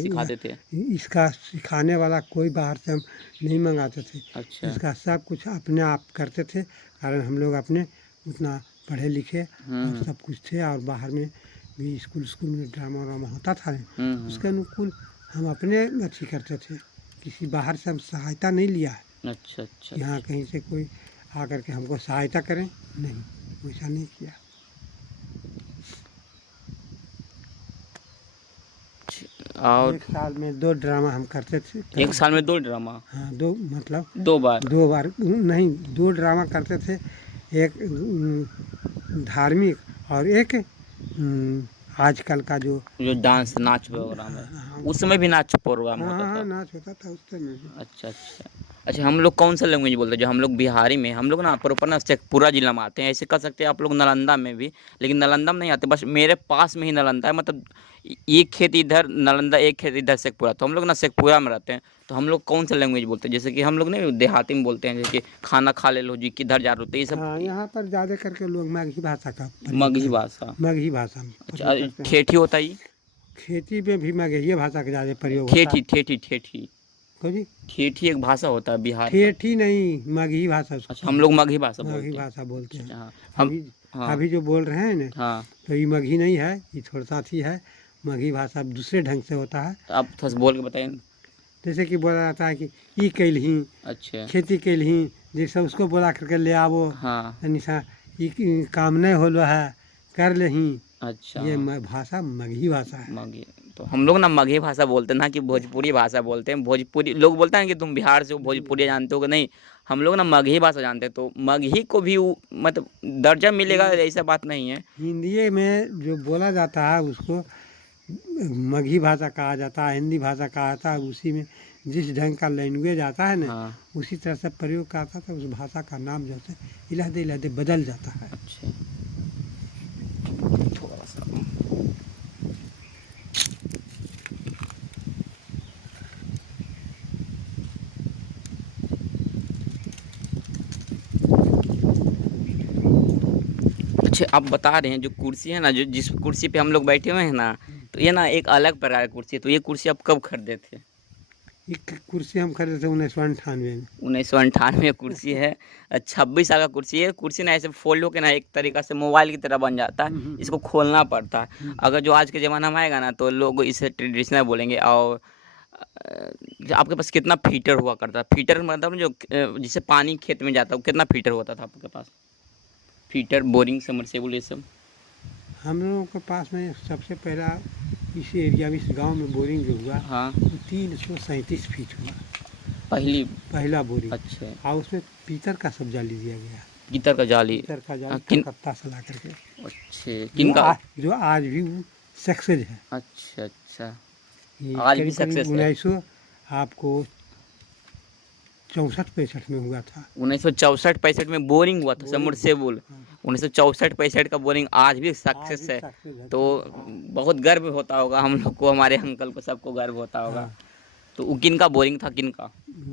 सिखाते थे? इसका सिखाने वाला कोई बाहर से हम नहीं मंगाते थे। अच्छा इसका सब कुछ अपने आप करते थे, कारण हम लोग अपने उतना पढ़े लिखे और सब कुछ थे। और बाहर में भी स्कूल में ड्रामा वामा होता था, उसके अनुकूल हम अपने अच्छी करते थे, किसी बाहर से हम सहायता नहीं लिया है। अच्छा अच्छा यहाँ कहीं से कोई आकर के हमको सहायता करें, नहीं, वैसा नहीं किया। और 1 साल में 2 ड्रामा हम करते थे। 1 साल में 2 ड्रामा? हाँ 2 मतलब 2 बार? 2 बार नहीं, 2 ड्रामा करते थे, एक धार्मिक और एक आजकल का जो डांस नाच प्रोग्राम है। उस समय भी नाच प्रोग्राम होता था? हाँ नाच होता था उस समय भी। अच्छा अच्छा अच्छा हम लोग कौन सा लैंग्वेज बोलते हैं? जो हम लोग बिहारी में, हम लोग ना प्रॉपर ना शेखपुरा जिला में आते हैं। ऐसे कर सकते हैं आप लोग नालंदा में भी, लेकिन नालंदा में नहीं आते, बस मेरे पास में ही नालंदा है। मतलब एक खेत इधर नालंदा, एक खेत इधर शेखपुरा, तो हम लोग ना शेखपुरा में रहते हैं। तो हम लोग कौन सा लैंग्वेज बोलते हैं? जैसे कि हम लोग नहीं देहाती में बोलते हैं, जैसे कि खाना खा ले लो जी, किधर जा रहे हो, तो ये सब। हाँ, यहाँ पर ज़्यादा करके लोग मगही भाषा का मगही भाषा अच्छा, ठेठी होता है? खेती में भी मगही भाषा का ज़्यादा प्रयोग ठेठी होता है। ठेठी जी ठेठी एक भाषा होता है बिहार? ठेठी नहीं, मगही भाषा। अच्छा हम लोग मगही भाषा बोलते हैं। हम अभी जो बोल रहे हैं ना, हाँ तो ये मगही नहीं है, ये थोड़ा सा ही है। मगही भाषा दूसरे ढंग से होता है। तो आप थोड़ा बोल के बताइए। जैसे कि बोला जाता है कि ई कैलही, अच्छा खेती कैलही, जैसे उसको बोला करके ले आवो। हाँ निशा ई काम नहीं होलो है, कर लेही। अच्छा ये भाषा मगही भाषा है। मगही तो हम लोग ना मगही भाषा बोलते हैं ना कि भोजपुरी भाषा बोलते हैं। भोजपुरी लोग बोलते हैं कि तुम बिहार से हो, भोजपुरी जानते हो कि नहीं, हम लोग ना मगही भाषा जानते हैं। तो मगही को भी मतलब दर्जा मिलेगा ऐसा बात नहीं है। हिंदी में जो बोला जाता है उसको मगही भाषा कहा जाता है, हिंदी भाषा कहा जाता है। उसी में जिस ढंग का लैंग्वेज आता है ना, हाँ। उसी तरह से प्रयोग करता था। उस भाषा का नाम जो है इलादे इलादे बदल जाता है। अच्छा, थोड़ा सा अच्छा, आप बता रहे हैं जो कुर्सी है ना, जो जिस कुर्सी पे हम लोग बैठे हुए हैं ना, तो ये ना एक अलग प्रकार की कुर्सी है। तो ये कुर्सी आप कब खरीदे थे? एक कुर्सी हम खरीदे थे 1998 में। 1998 कुर्सी है। 26 साल का कुर्सी है। कुर्सी ना ऐसे फोल्ड होकर ना एक तरीका से मोबाइल की तरह बन जाता है। इसको खोलना पड़ता है। अगर जो आज के ज़माना में आएगा ना तो लोग इसे ट्रेडिशनल बोलेंगे। और आपके पास कितना फीटर हुआ करता है? फीटर मतलब जो जिससे पानी खेत में जाता है, वो कितना फीटर होता था आपके पास? फीटर, बोरिंग, समरसेबुल, ये सब। हम लोगों के पास में सबसे पहला इस एरिया में, इस गांव में बोरिंग जो हुआ, हाँ, वो 337 फीट हुआ, पहली। पहला बोरिंग। अच्छा, और उसमें पीतल का सब जाली दिया गया, पीतल का जाली। पीतल का जाली किन? कलकत्ता से ला करके, अच्छे, किन का? जो आज भी वो सक्सेस है। अच्छा अच्छा, ये आज भी करीब सक्सेस है। 1900 आपको 64-65 में हुआ था। 1964-65 में बोरिंग हुआ था, सबमर्सिबल। 1964-65 का बोरिंग आज भी सक्सेस है। तो बहुत गर्व होता होगा हम लोग को, हमारे अंकल को, सबको गर्व होता होगा। हाँ, तो वो किन का बोरिंग था, किन का?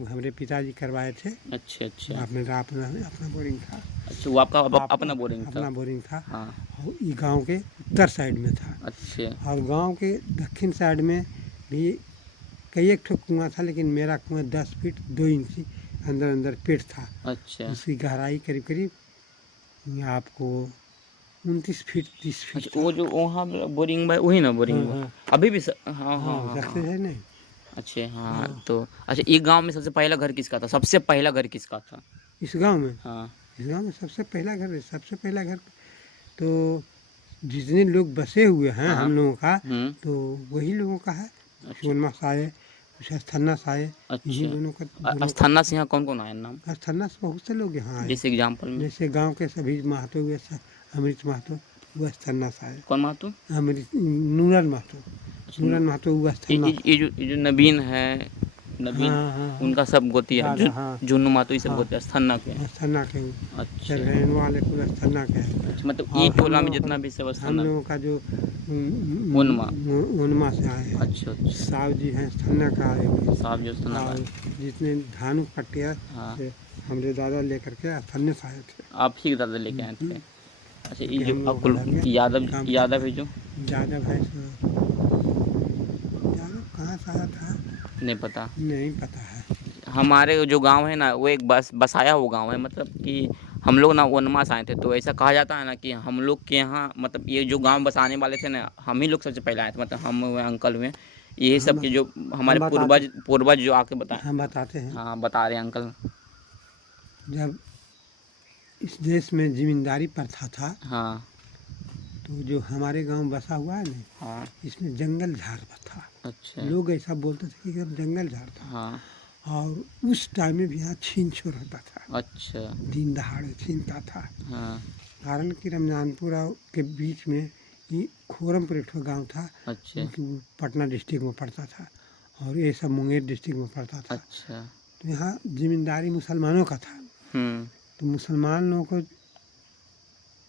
हमारे पिताजी करवाए थे। अच्छा अच्छा अपना अपना अपना बोरिंग था। अच्छा, वो आपका अपना बोरिंग था? अपना बोरिंग था। हाँ। और ये गांव के उत्तर साइड में था। अच्छा और गांव के दक्षिण साइड में भी कई एक ठो कुआं था, लेकिन मेरा कुआं 10 फीट 2 इंची अंदर अंदर पेट था। अच्छा उसकी गहराई करीब करीब आपको 29 फीट 30 फीट अच्छा, वो जो वहाँ बोरिंग है वही ना बोरिंग? हाँ, हाँ। अभी भी हाँ हाँ हाँ, हाँ सक्सेस हाँ। है नहीं। अच्छा हाँ, हाँ। तो अच्छा, ये गांव में सबसे पहला घर किसका था? सबसे पहला घर किसका था? इस गांव में, हाँ। इस गांव में सबसे पहला घर है। सबसे पहला घर तो जितने लोग बसे हुए हैं हाँ। हम लोगों का, हम्म। तो वही लोगों का है। अच्छा सोनमा साये, कुछ अस्थन्ना साये, यही अच्छा, दोनों का। अस्थाना से यहाँ कौन कौन आया नाम? अस्थन्ना से बहुत से लोग यहाँ आए। जैसे एग्जाम्पल में जैसे गांव के सभी महतो हुए, अमृत महतो वो अस्थन्ना साये, कौन महतो? अमृत नूरन महतो, नूरन महतो वो अस्थन्ना। ये जो नवीन है, नवीन, हाँ, हाँ, हाँ। उनका सब गोती है। दादा, हाँ। जुन्नू महतो ये सब हाँ। गोती है, अस्थाना के। अस्थन्ना के वो अच्छा चरगैन वाले पूरे अस्थन्ना के हैं। अच्छा, मतलब और ये हम टोला में लोगों जितना का- भी सब हम अस्थाना। लोगों का जो उनमा। उनमा से आए हैं। अच्छा अच्छा, साहब जी हैं अस्थन्ना का आए हुए। साहब जो अस्थाना का और है। जितने धानु पट्टिया हाँ, से हमारे दादा लेकर के अस्थन्ने से आए थे। आप ही के दादा लेके आए थे? अच्छा, ये कि जो हम लोग अकुल घर में यादव काम यादव है जो, यादव है सो, यादव कहाँ से आया था नहीं पता। नहीं पता है। हमारे जो गांव है ना, वो एक बसाया हुआ गांव है। मतलब कि हम लोग ना उनमा से आए थे। तो ऐसा कहा जाता है ना कि हम लोग के यहाँ, मतलब ये जो गांव बसाने वाले थे ना, हम ही लोग सबसे पहले आए थे। मतलब हम हुए, अंकल हुए, यही सब के जो हमारे हम पूर्वज जो आके बताए। हम बताते हैं। हाँ, बता रहे हैं अंकल। जब इस देश में जमींदारी प्रथा था, हाँ तो जो हमारे गांव बसा हुआ है ना, हाँ। इसमें जंगल झाड़ था। अच्छा लोग ऐसा बोलते थे कि इधर जंगल झाड़ था। हाँ। और उस टाइम में भी यहाँ छीन छोर होता था। अच्छा दिन दहाड़े छीनता था। हाँ। कारण कि रमजानपुर के बीच में ये खोरमपुर एक गाँव था, अच्छा जो कि वो पटना डिस्ट्रिक्ट में पड़ता था, और ये सब मुंगेर डिस्ट्रिक्ट में पड़ता था। अच्छा। तो यहाँ जिम्मेदारी मुसलमानों का था। तो मुसलमान लोगों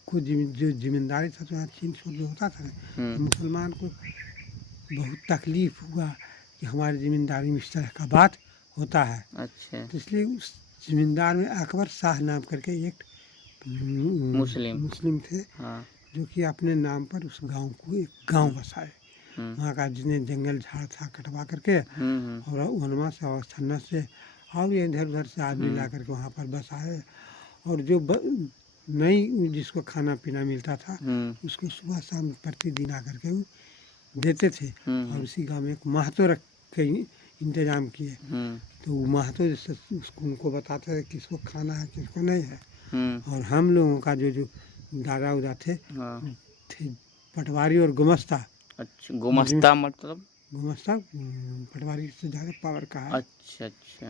को जो जिम्मेदारी था, तो यहाँ छीन छोड़ जो होता था, तो मुसलमान को बहुत तकलीफ हुआ कि हमारी ज़मींदारी में इस तरह का बात होता है। अच्छा। तो इसलिए उस ज़मींदार में अकबर शाह नाम करके एक मुस्लिम थे, हाँ। जो कि अपने नाम पर उस गांव को एक गांव बसाए। हम्म वहाँ का जितने जंगल झाड़ था कटवा करके, और उनमा से और छन्ना से और ये इधर उधर से आदमी ला करके वहाँ पर बसाए। और जो नई जिसको खाना पीना मिलता था, उसको सुबह शाम प्रतिदिन आकर के वो देते थे। और उसी गांव में एक महतो रख के इंतजाम किए। तो वो महतो जैसे उसको उनको बताते थे किसको खाना है किसको नहीं है। और हम लोगों का जो दादा उदा थे, थे पटवारी और गुमस्ता, अच्छा, गुमास्ता मतलब? गुमास्ता पटवारी से ज़्यादा पावर का है। अच्छा अच्छा।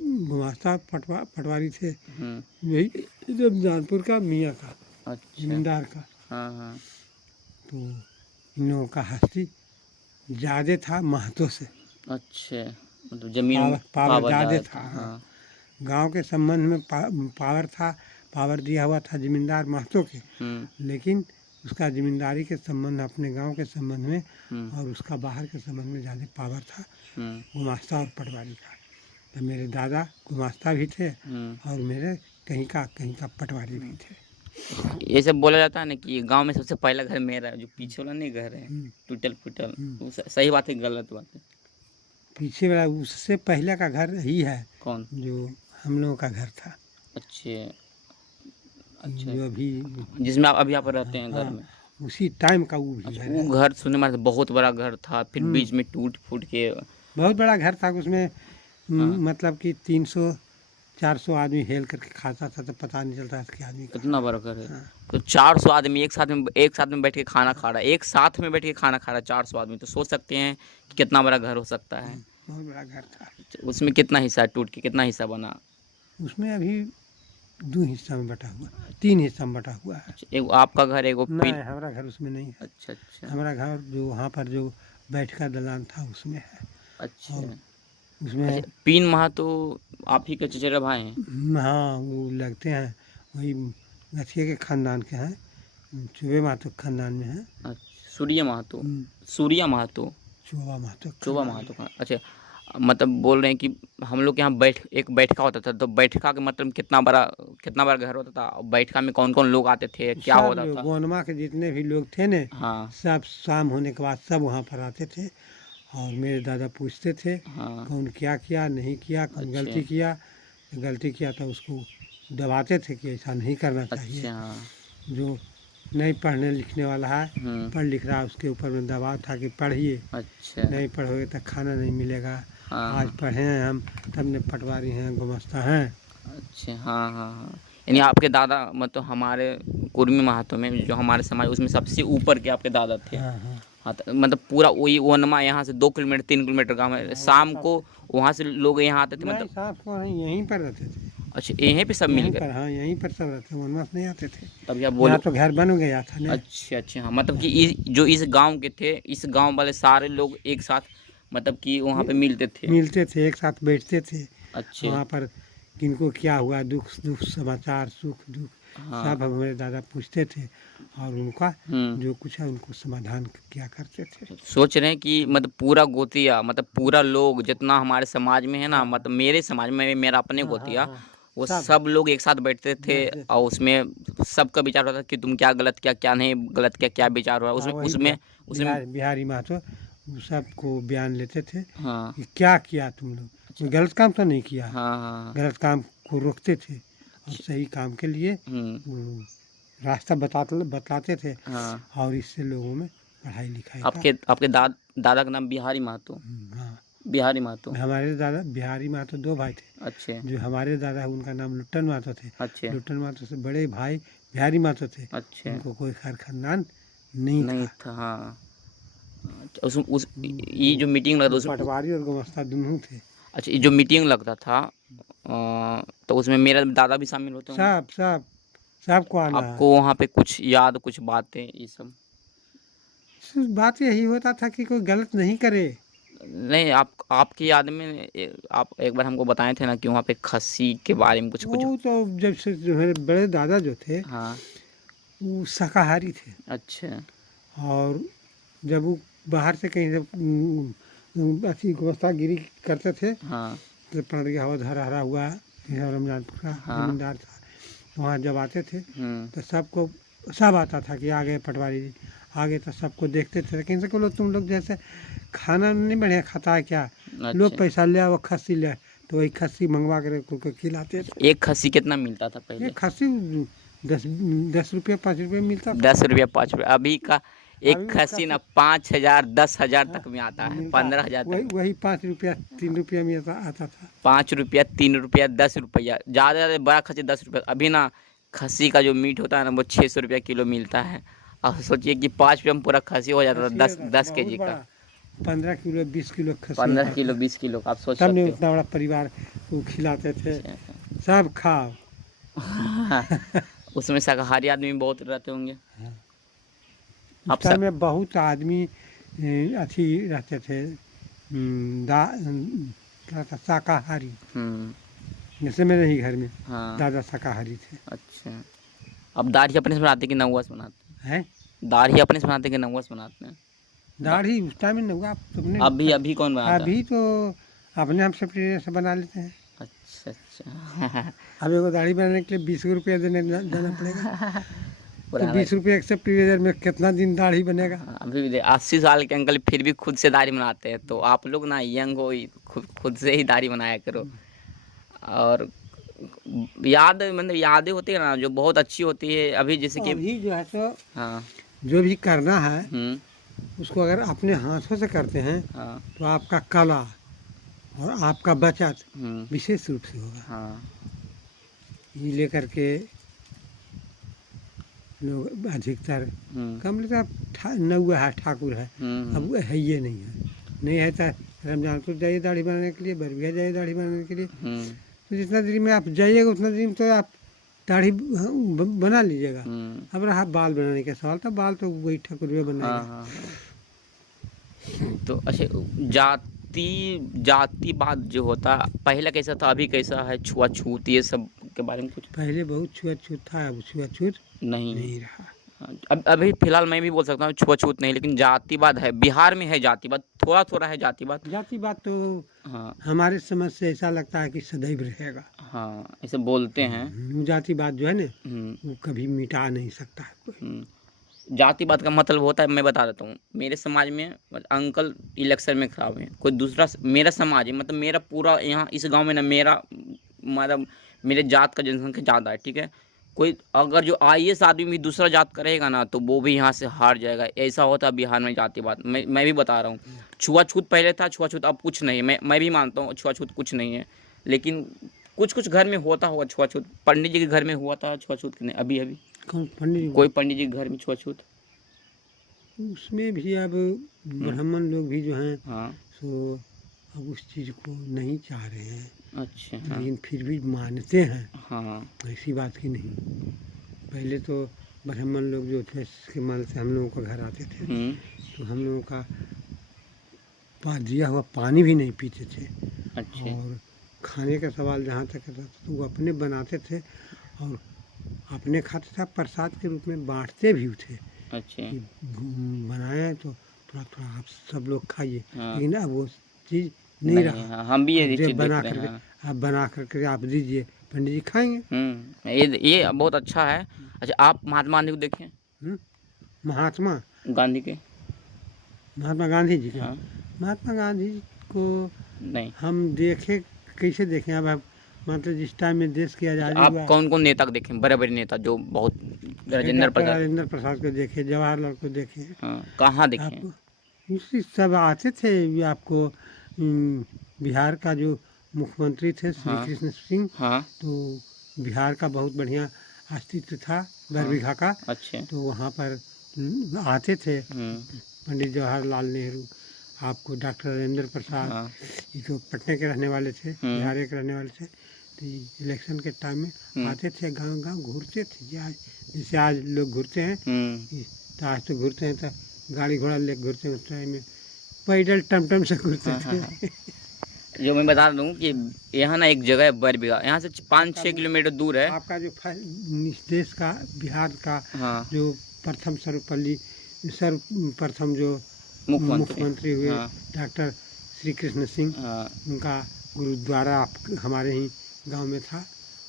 गुमास्ता पटवारी थे, हम्म। यही रमजानपुर का मियाँ का, अच्छा। जमींदार का। हाँ हाँ। तो इन लोगों का हस्ती ज़्यादा था महतो से, अच्छा, मतलब जमीन पावर पावर ज़्यादा ज़्यादा था। था। हाँ, हाँ। गांव के संबंध में पावर था, पावर दिया हुआ था जमींदार महतो के, लेकिन उसका जमींदारी के संबंध अपने गांव के संबंध में और उसका बाहर के संबंध में ज़्यादा पावर था गुमास्ता और पटवारी का। तो मेरे दादा गुमास्ता भी थे और मेरे कहीं का पटवारी भी थे। ये सब बोला जाता है ना कि गांव में सबसे पहला घर मेरा है, जो पीछे वाला नहीं घर है टूटल फूटल, वो सही बात है गलत बात है? पीछे वाला उससे पहले का घर ही है। कौन? जो हम लोगों का घर था। अच्छे। अच्छा, जो अभी जिसमें आप अभी आप रहते हैं घर में? उसी टाइम का वो भी अच्छा, घर वो है। घर सुनने में बहुत बड़ा घर था, फिर बीच में टूट फूट के। बहुत बड़ा घर था, उसमें मतलब कि 300-400 आदमी हेल करके खाता था, तो पता नहीं चलता था कि आदमी कितना बड़ा घर है। तो 400 आदमी एक साथ में बैठ के खाना खा रहा है, एक साथ में बैठ के खाना खा रहा है 400 आदमी, तो सोच सकते हैं कि कितना बड़ा घर हो सकता है। बहुत बड़ा घर था। उसमें कितना हिस्सा टूट के कितना हिस्सा बना? उसमें अभी 2 हिस्सा में बटा हुआ, 3 हिस्सा में बटा हुआ है। अच्छा, एक आपका घर, एक नहीं, हमारा घर उसमें नहीं है। अच्छा अच्छा। हमारा घर जो वहाँ पर जो बैठका दलान था उसमें है। अच्छा। उसमें अच्छा, पीन महातो आप ही के चचेरा भाई हैं? हाँ, वो लगते हैं वही गठिया के खानदान के हैं, चुबे महतो के खानदान में है। अच्छा, सूर्या महातो? सूर्या महातो? चुबा महतो। चोबा महातो का। अच्छा, मतलब बोल रहे हैं कि हम लोग के यहाँ एक बैठका होता था, तो बैठका का मतलब कितना बड़ा घर होता था? बैठका में कौन कौन लोग आते थे, क्या सब होता था? गोनमा के जितने भी लोग थे ने, हाँ सब शाम होने के बाद सब वहाँ पर आते थे और मेरे दादा पूछते थे हाँ। कौन क्या किया नहीं किया, कौन गलती किया तो उसको दबाते थे कि ऐसा नहीं करना चाहिए। अच्छा। जो नहीं पढ़ने लिखने वाला है, पढ़ लिख रहा है, उसके ऊपर में दबाव था कि पढ़िए। अच्छा। नहीं पढ़ोगे तो खाना नहीं मिलेगा। हाँ। आज पढ़े हैं हम, तब ने पटवारी हैं, गुमास्ता हैं। अच्छा। हाँ हाँ हाँ। यानी आपके दादा मतलब हमारे कुर्मी महातो में, जो हमारे समाज, उसमें सबसे ऊपर के आपके दादा थे। हाँ हाँ। हाँ, तो मतलब पूरा वही वनमा यहाँ से 2 किलोमीटर 3 किलोमीटर गाँव है, शाम को वहाँ से लोग यहाँ आते थे मतलब? साफ को नहीं, यहीं पर रहते थे। अच्छा, यहीं पे सब मिल गए? हाँ, यहीं पर सब रहते, वनवास नहीं आते थे। तभी आप बोलो तो घर बन गया था ना। अच्छा अच्छा। हाँ, मतलब कि जो इस गांव के थे, इस गांव वाले सारे लोग एक साथ मतलब कि वहाँ पे मिलते थे, एक साथ बैठते थे। अच्छा। वहाँ पर किनको क्या हुआ, दुख समाचार, सुख दुख, सब हमारे दादा पूछते थे और उनका जो कुछ है उनको समाधान किया करते थे। सोच रहे हैं कि मतलब पूरा गोतिया, मतलब पूरा लोग जितना हमारे समाज में है ना, मतलब मेरे समाज में, मेरा अपने गोतिया, वो सब लोग एक साथ बैठते थे और उसमें सबका विचार होता था कि तुम क्या गलत किया, क्या नहीं गलत किया, क्या विचार हुआ उसमें बिहारी महतो सबको बयान लेते थे। हाँ। कि क्या किया तुम लोग, कोई गलत काम तो नहीं किया। हाँ। गलत काम को रोकते थे और सही काम के लिए रास्ता बताते थे। और इससे लोगों में पढ़ाई लिखाई आपके दादा का नाम बिहारी महतो? हाँ, बिहारी महतो। हमारे दादा बिहारी महतो 2 भाई थे। अच्छे। जो हमारे दादा है उनका नाम लुट्टन महतो थे। अच्छे। लुट्टन महतो से बड़े भाई बिहारी महतो थे। अच्छे। उनको कोई खानदान नहीं था। हाँ। ये जो मीटिंग लगता था, पटवारी और गुमास्ता दोनों थे। अच्छा, ये जो मीटिंग लगता था तो उसमें मेरा दादा भी शामिल होते होंगे? सबको आना। आपको वहाँ पे कुछ याद, कुछ बातें, ये सब? बात यही होता था कि कोई गलत नहीं करे। नहीं, आपकी याद में आप एक बार हमको बताए थे ना कि वहाँ पे खस्सी के बारे में कुछ वो तो जब से जो मेरे बड़े दादा जो थे, हाँ, वो शाकाहारी थे। अच्छा। और जब वो बाहर से कहीं से ऐसी गोस्तागिरी करते थे, हाँ, तो पड़ गया हवा हरा हुआ रमजानपुर का जमींदार था, वहाँ जब आते थे तो सब आता था कि आ गए पटवारी जी, आ गए, तो सबको देखते थे। लेकिन से बोलो तुम लोग जैसे खाना नहीं बढ़िया खाता है क्या? अच्छा। लोग पैसा ले वो खस्सी ले, तो वही खस्सी मंगवा कर उनको खिलाते थे। एक खस्सी कितना मिलता था पहले? एक खस्सी 10 रुपये 5 रुपये मिलता था। 10 रुपया 5 रुपया। अभी का एक खस्सी ना 5,000 10,000 तक में आता है, 15,000 तक। वही 5 रुपया 3 रुपया में आता था। 5 रुपया 3 रुपया 10 रुपया, ज़्यादा बड़ा खस्सी 10 रुपया। अभी ना खस्सी का जो मीट होता है ना, वो 600 रुपया किलो मिलता है। आप सोचिए कि 5 रुपये में पूरा खसी हो जाता था, खसी 10 होता था, 10 केजी बहुत का, बड़ा, 15 किलो 20 किलो खसी 15 होता किलो था। 20 किलो का, आप सोच तब नहीं सकते उतना बड़ा परिवार वो खिलाते थे, हो। सब खाओ। उसमें शाकाहारी आदमी बहुत रहते होंगे। उस आप टाइम में बहुत आदमी अच्छी रहते थे, क्या था, शाकाहारी। जैसे मेरे ही घर में हाँ, दादा शाकाहारी थे। अच्छा। अब दाढ़ी अपने से बनाते कि नौवा से बनाते हैं हैं? दाढ़ी अपने से बनाते कि नौवा से बनाते हैं? दाढ़ी उस टाइम में नहीं, आप तुमने अभी अभी कौन बनाता है? अभी तो अपने हम सब से बना लेते हैं। अच्छा अच्छा। अब एगो दाढ़ी बनाने के लिए 20 रुपया देना पड़ेगा। तो पुराना 20 रुपये एक्सेप्ट पीरियड में कितना दिन दाढ़ी बनेगा? हाँ, अभी भी 80 साल के अंकल फिर भी खुद से दाढ़ी बनाते हैं, तो आप लोग ना यंग हो, खुद से ही दाढ़ी बनाया करो। और मतलब यादें होती है ना जो बहुत अच्छी होती है, अभी जैसे कि अभी जो है तो हाँ। जो भी करना है हम्म। उसको अगर अपने हाथों से करते हैं हाँ। तो आपका कला और आपका बचत हम्म। विशेष रूप से होगा। हाँ। ये लेकर के लोग अधिकतर कम लेते, अब नौआ है, ठाकुर है, अब वो है, ये नहीं है, नहीं है तो रमजानपुर जाइए दाढ़ी बनाने के लिए, बरबिया जाइए दाढ़ी बनाने के लिए। तो जितना दिन में आप जाइएगा उतना दिन तो आप दाढ़ी बना लीजिएगा। अब रहा बाल बनाने का सवाल, तो बाल तो वही ठाकुर में बनाएगा। तो अच्छा, जातिवाद जो होता पहले कैसा था, अभी कैसा है, छुआछूत ये सब के बारे में कुछ? पहले बहुत छुआछूत था, अब छुआछूत नहीं रहा। अब अभी फिलहाल मैं भी बोल सकता हूँ छुआछूत नहीं, लेकिन जातिवाद है, बिहार में है जातिवाद, थोड़ा थोड़ा है जातिवाद। जातिवाद तो हाँ, हमारे समझ से ऐसा लगता है कि सदैव रहेगा। हाँ, ऐसे बोलते हैं। जातिवाद जो है ना, वो कभी मिटा नहीं सकता है कोई। जातिवाद का मतलब होता है, मैं बता देता हूँ। मेरे समाज में अंकल इलेक्शन में खड़ा हुए हैं, कोई दूसरा मेरा समाज है, मतलब मेरा पूरा यहाँ इस गांव में ना मेरा मतलब मेरे जात का जनसंख्या ज़्यादा है, ठीक है। कोई अगर जो IAS आदमी भी दूसरा जात करेगा ना तो वो भी यहाँ से हार जाएगा, ऐसा होता है बिहार में जातिवाद। मैं भी बता रहा हूँ, छुआछूत पहले था, छुआछूत अब कुछ नहीं है। मैं भी मानता हूँ छुआछूत कुछ नहीं है, लेकिन कुछ कुछ घर में होता होगा छुआछूत। पंडित जी के घर में हुआ था छुआछूत कि नहीं? अभी अभी कौन पंडित? कोई पंडित जी के घर में छुआछूत? उसमें भी अब ब्राह्मण लोग भी जो हैं हाँ। सो अब उस चीज़ को नहीं चाह रहे हैं। अच्छा। हाँ। लेकिन फिर भी मानते हैं। हाँ। ऐसी बात की नहीं। पहले तो ब्राह्मण लोग जो थे इसके मान से हम लोगों का घर आते थे तो हम लोगों का दिया हुआ पानी भी नहीं पीते थे। अच्छा। और खाने का सवाल जहाँ तक था तो वो अपने बनाते थे और अपने खाते थे, प्रसाद के रूप में बांटते भी थे। अच्छा। कि बनाए तो थोड़ा थोड़ा आप सब लोग खाइए। हाँ। लेकिन अब वो चीज़ नहीं रहा। हाँ, हम भी ये चीज़ देख बना रहे करके हैं। आप बना करके आप दीजिए, पंडित जी खाएंगे। ये बहुत अच्छा है। अच्छा, आप महात्मा गांधी को देखें? महात्मा गांधी के? महात्मा गांधी जी के? हाँ। महात्मा गांधी को नहीं। हम देखे, कैसे देखें? अब मतलब जिस टाइम में देश की आज़ादी आप हुआ, कौन कौन नेता को देखें, बड़े बड़े नेता जो बहुत? राजेंद्र प्रसाद। राजेंद्र प्रसाद को देखे, जवाहरलाल को देखे। हाँ, कहाँ देखें? आप उसी सब आते थे। आपको बिहार का जो मुख्यमंत्री थे श्री कृष्ण सिंह, हाँ। तो बिहार का बहुत बढ़िया अस्तित्व था बरबीघा का। अच्छा। तो वहाँ पर आते थे पंडित जवाहरलाल नेहरू, आपको डॉक्टर राजेंद्र प्रसाद, ये तो पटना के रहने वाले थे, बिहार के रहने वाले थे। तो इलेक्शन के टाइम में आते थे, गांव गांव घूरते थे। जैसे आज लोग घूरते हैं, तो आज तो घूरते हैं तो गाड़ी घोड़ा ले घूरते हैं, उस टाइम में पैदल टमटम से घूरते थे। जो मैं बता दूं कि यहाँ ना एक जगह है बरबीघा, यहाँ से 5-6 किलोमीटर दूर है। आपका जो देश का बिहार का जो प्रथम सर्वप्रथम जो मुख्यमंत्री हुए डॉक्टर श्री कृष्ण सिंह, उनका गुरुद्वारा हमारे ही गांव में था।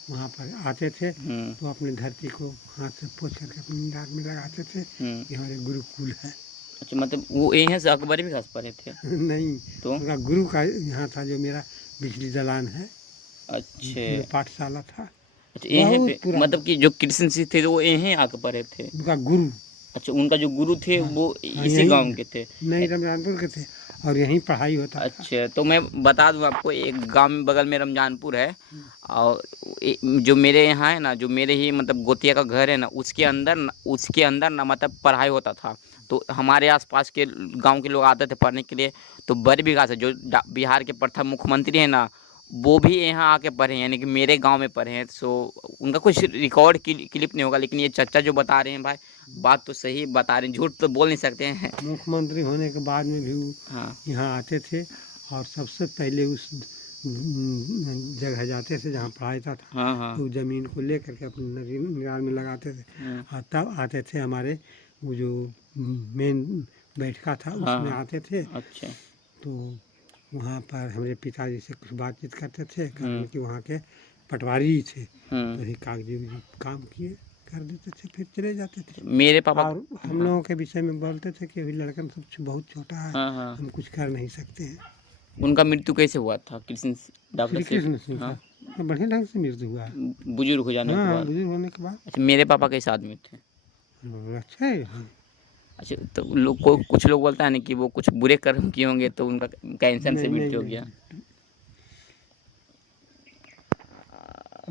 वहाँ पर आते थे तो अपने धरती को हाथ से पोंछ करके अपने नाक में लगाते थे कि हमारे गुरुकुल है। अच्छा, मतलब वो यहीं से अकबर भी घास पड़े थे? नहीं, तो उनका गुरु का यहाँ था, जो मेरा बिजली दलान है। अच्छा, पाठशाला था। अच्छा, यहीं पे मतलब कि जो कृष्ण सिंह थे वो यहीं आके पड़े थे? उनका गुरु। अच्छा, उनका जो गुरु थे वो इसी गांव के थे? नहीं, रमजानपुर के थे। और यहीं पढ़ाई होता था। अच्छा, तो मैं बता दूं आपको, एक गांव में बगल में रमजानपुर है, और जो मेरे यहाँ है ना, जो मेरे ही मतलब गोतिया का घर है ना, उसके अंदर ना मतलब पढ़ाई होता था। तो हमारे आसपास के गांव के लोग आते थे पढ़ने के लिए। तो बरबीघा से जो बिहार के प्रथम मुख्यमंत्री हैं ना, वो भी यहाँ आके पढ़े हैं, यानी कि मेरे गांव में पढ़े हैं। सो उनका कुछ रिकॉर्ड क्लिप नहीं होगा, लेकिन ये चाचा जो बता रहे हैं भाई, बात तो सही बता रहे हैं, झूठ तो बोल नहीं सकते हैं। मुख्यमंत्री होने के बाद में भी वो हाँ यहाँ आते थे और सबसे पहले उस जगह जाते थे जहाँ पढ़ाई था। हाँ हाँ तो ज़मीन को ले करके अपने निराल में लगाते थे और तब आते थे हमारे वो जो मेन बैठका था उसमें आते थे। अच्छा तो वहाँ पर हमारे पिताजी से कुछ बातचीत करते थे, कारण कि वहाँ के पटवारी ही थे। तो ही कागजी काम किए कर देते थे, फिर चले जाते थे। मेरे पापा और हम लोगों के विषय में बोलते थे कि अभी लड़कन सब बहुत छोटा है, हाँ हम कुछ कर नहीं सकते हैं। उनका मृत्यु कैसे हुआ था? डॉक्टर श्री कृष्ण सिंह का बढ़िया ढंग से मृत्यु हुआ है, बुजुर्ग हो जाने के बाद। बुजुर्ग होने के बाद। अच्छा, मेरे पापा कैसे आदमी थे? अच्छा है। हाँ। अच्छा, तो कुछ लोग बोलता है ना कि वो कुछ बुरे कर्म किए होंगे तो उनका कैंसर से मृत्यु हो गया।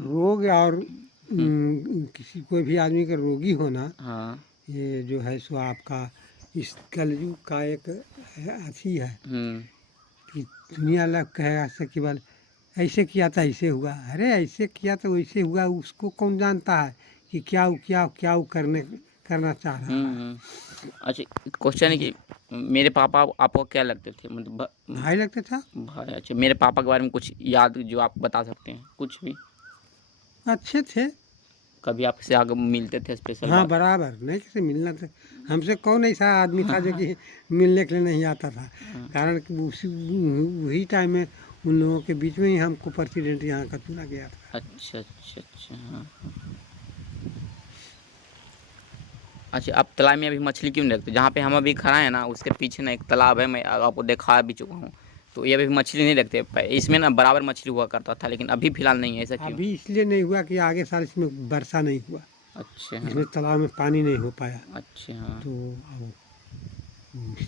रोग और किसी कोई भी आदमी का रोगी होना, हाँ ये जो है सो आपका इस कलयुग का एक अथी है कि दुनिया लग कहेगा सकीबल ऐसे किया था ऐसे हुआ, अरे ऐसे किया तो वैसे हुआ, उसको कौन जानता है कि क्या क्या करना चाह रहा है। अच्छा, क्वेश्चन है कि मेरे पापा आपको क्या लगते थे? मतलब भाई लगते था। भाई। अच्छा, मेरे पापा के बारे में कुछ याद जो आप बता सकते हैं? कुछ भी। अच्छे थे। कभी आपसे आगे मिलते थे स्पेशल? हाँ बराबर, नहीं किसी मिलना था। हमसे कौन ऐसा आदमी था जो कि मिलने के लिए नहीं आता था, कारण कि वही टाइम में उन लोगों के बीच में ही हमको प्रेसिडेंट यहाँ का चुना गया था। अच्छा अच्छा अच्छा हाँ। अच्छा, आप तालाब में अभी मछली क्यों नहीं रखते? जहाँ पे हम अभी खड़ा है ना, उसके पीछे ना एक तालाब है, मैं आपको दिखा भी चुका हूँ। तो ये अभी मछली नहीं रखते, इसमें ना बराबर मछली हुआ करता था, लेकिन अभी फिलहाल नहीं है। ऐसा क्यों? अभी इसलिए नहीं हुआ कि आगे साल इसमें वर्षा नहीं हुआ। अच्छा इसमें तालाब में पानी नहीं हो पाया। अच्छा हाँ। तो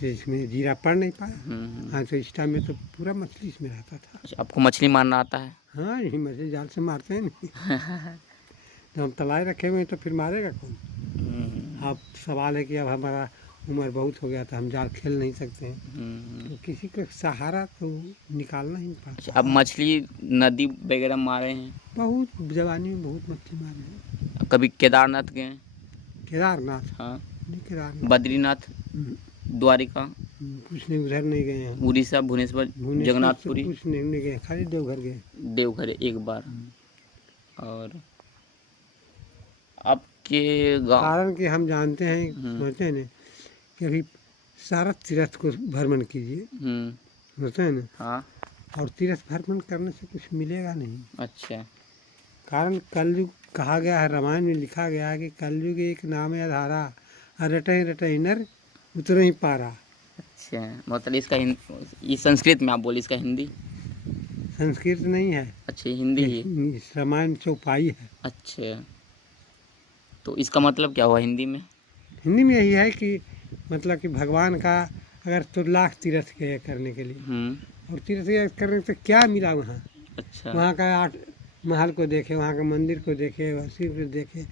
इसमें जीरा पड़ नहीं पाया। हाँ, तो इस टाइम में तो पूरा मछली इसमें रहता था। अच्छा, आपको मछली मारना आता है? हाँ, यही मछली जाल से मारते हैं नहीं। तो हम तालाब रखे हुए हैं तो फिर मारेगा कौन? अब सवाल है कि अब हमारा उम्र बहुत हो गया था, हम जाल खेल नहीं सकते हैं, तो किसी का सहारा तो निकालना ही पड़ता। अब मछली नदी वगैरह मारे हैं? बहुत जवानी में बहुत मछली मारे हैं। कभी केदारनाथ गए? केदारनाथ? हाँ। नहीं केदारनाथ। बद्रीनाथ, द्वारिका? कुछ नहीं, उधर नहीं गए हैं। उड़ीसा, भुवनेश्वर, जगन्नाथपुरी? कुछ नहीं गए, खाली देवघर गए। देवघर एक बार। और आपके गाँव? कारण कि हम जानते हैं, समझते हैं ना कि अभी सारा तीर्थ को भ्रमण कीजिए, समझते हैं ना। हाँ। और तीर्थ भ्रमण करने से कुछ मिलेगा नहीं। अच्छा। कारण कलयुग कहा गया है, रामायण में लिखा गया है कि कलयुग एक नाम है आधारा, रटई रटई नर उतर ही पारा। अच्छा, मतलब इसका ये संस्कृत में आप बोले, इसका हिंदी? संस्कृत नहीं है। अच्छा, हिंदी ही? रामायण चौपाई है। अच्छा, तो इसका मतलब क्या हुआ हिंदी में? हिंदी में यही है कि मतलब कि भगवान का अगर तो लाख तीर्थ के करने के लिए, और तीर्थ करने से क्या मिला वहाँ? अच्छा, वहाँ का 8 महल को देखे, वहाँ का मंदिर को देखे, शिव को देखे,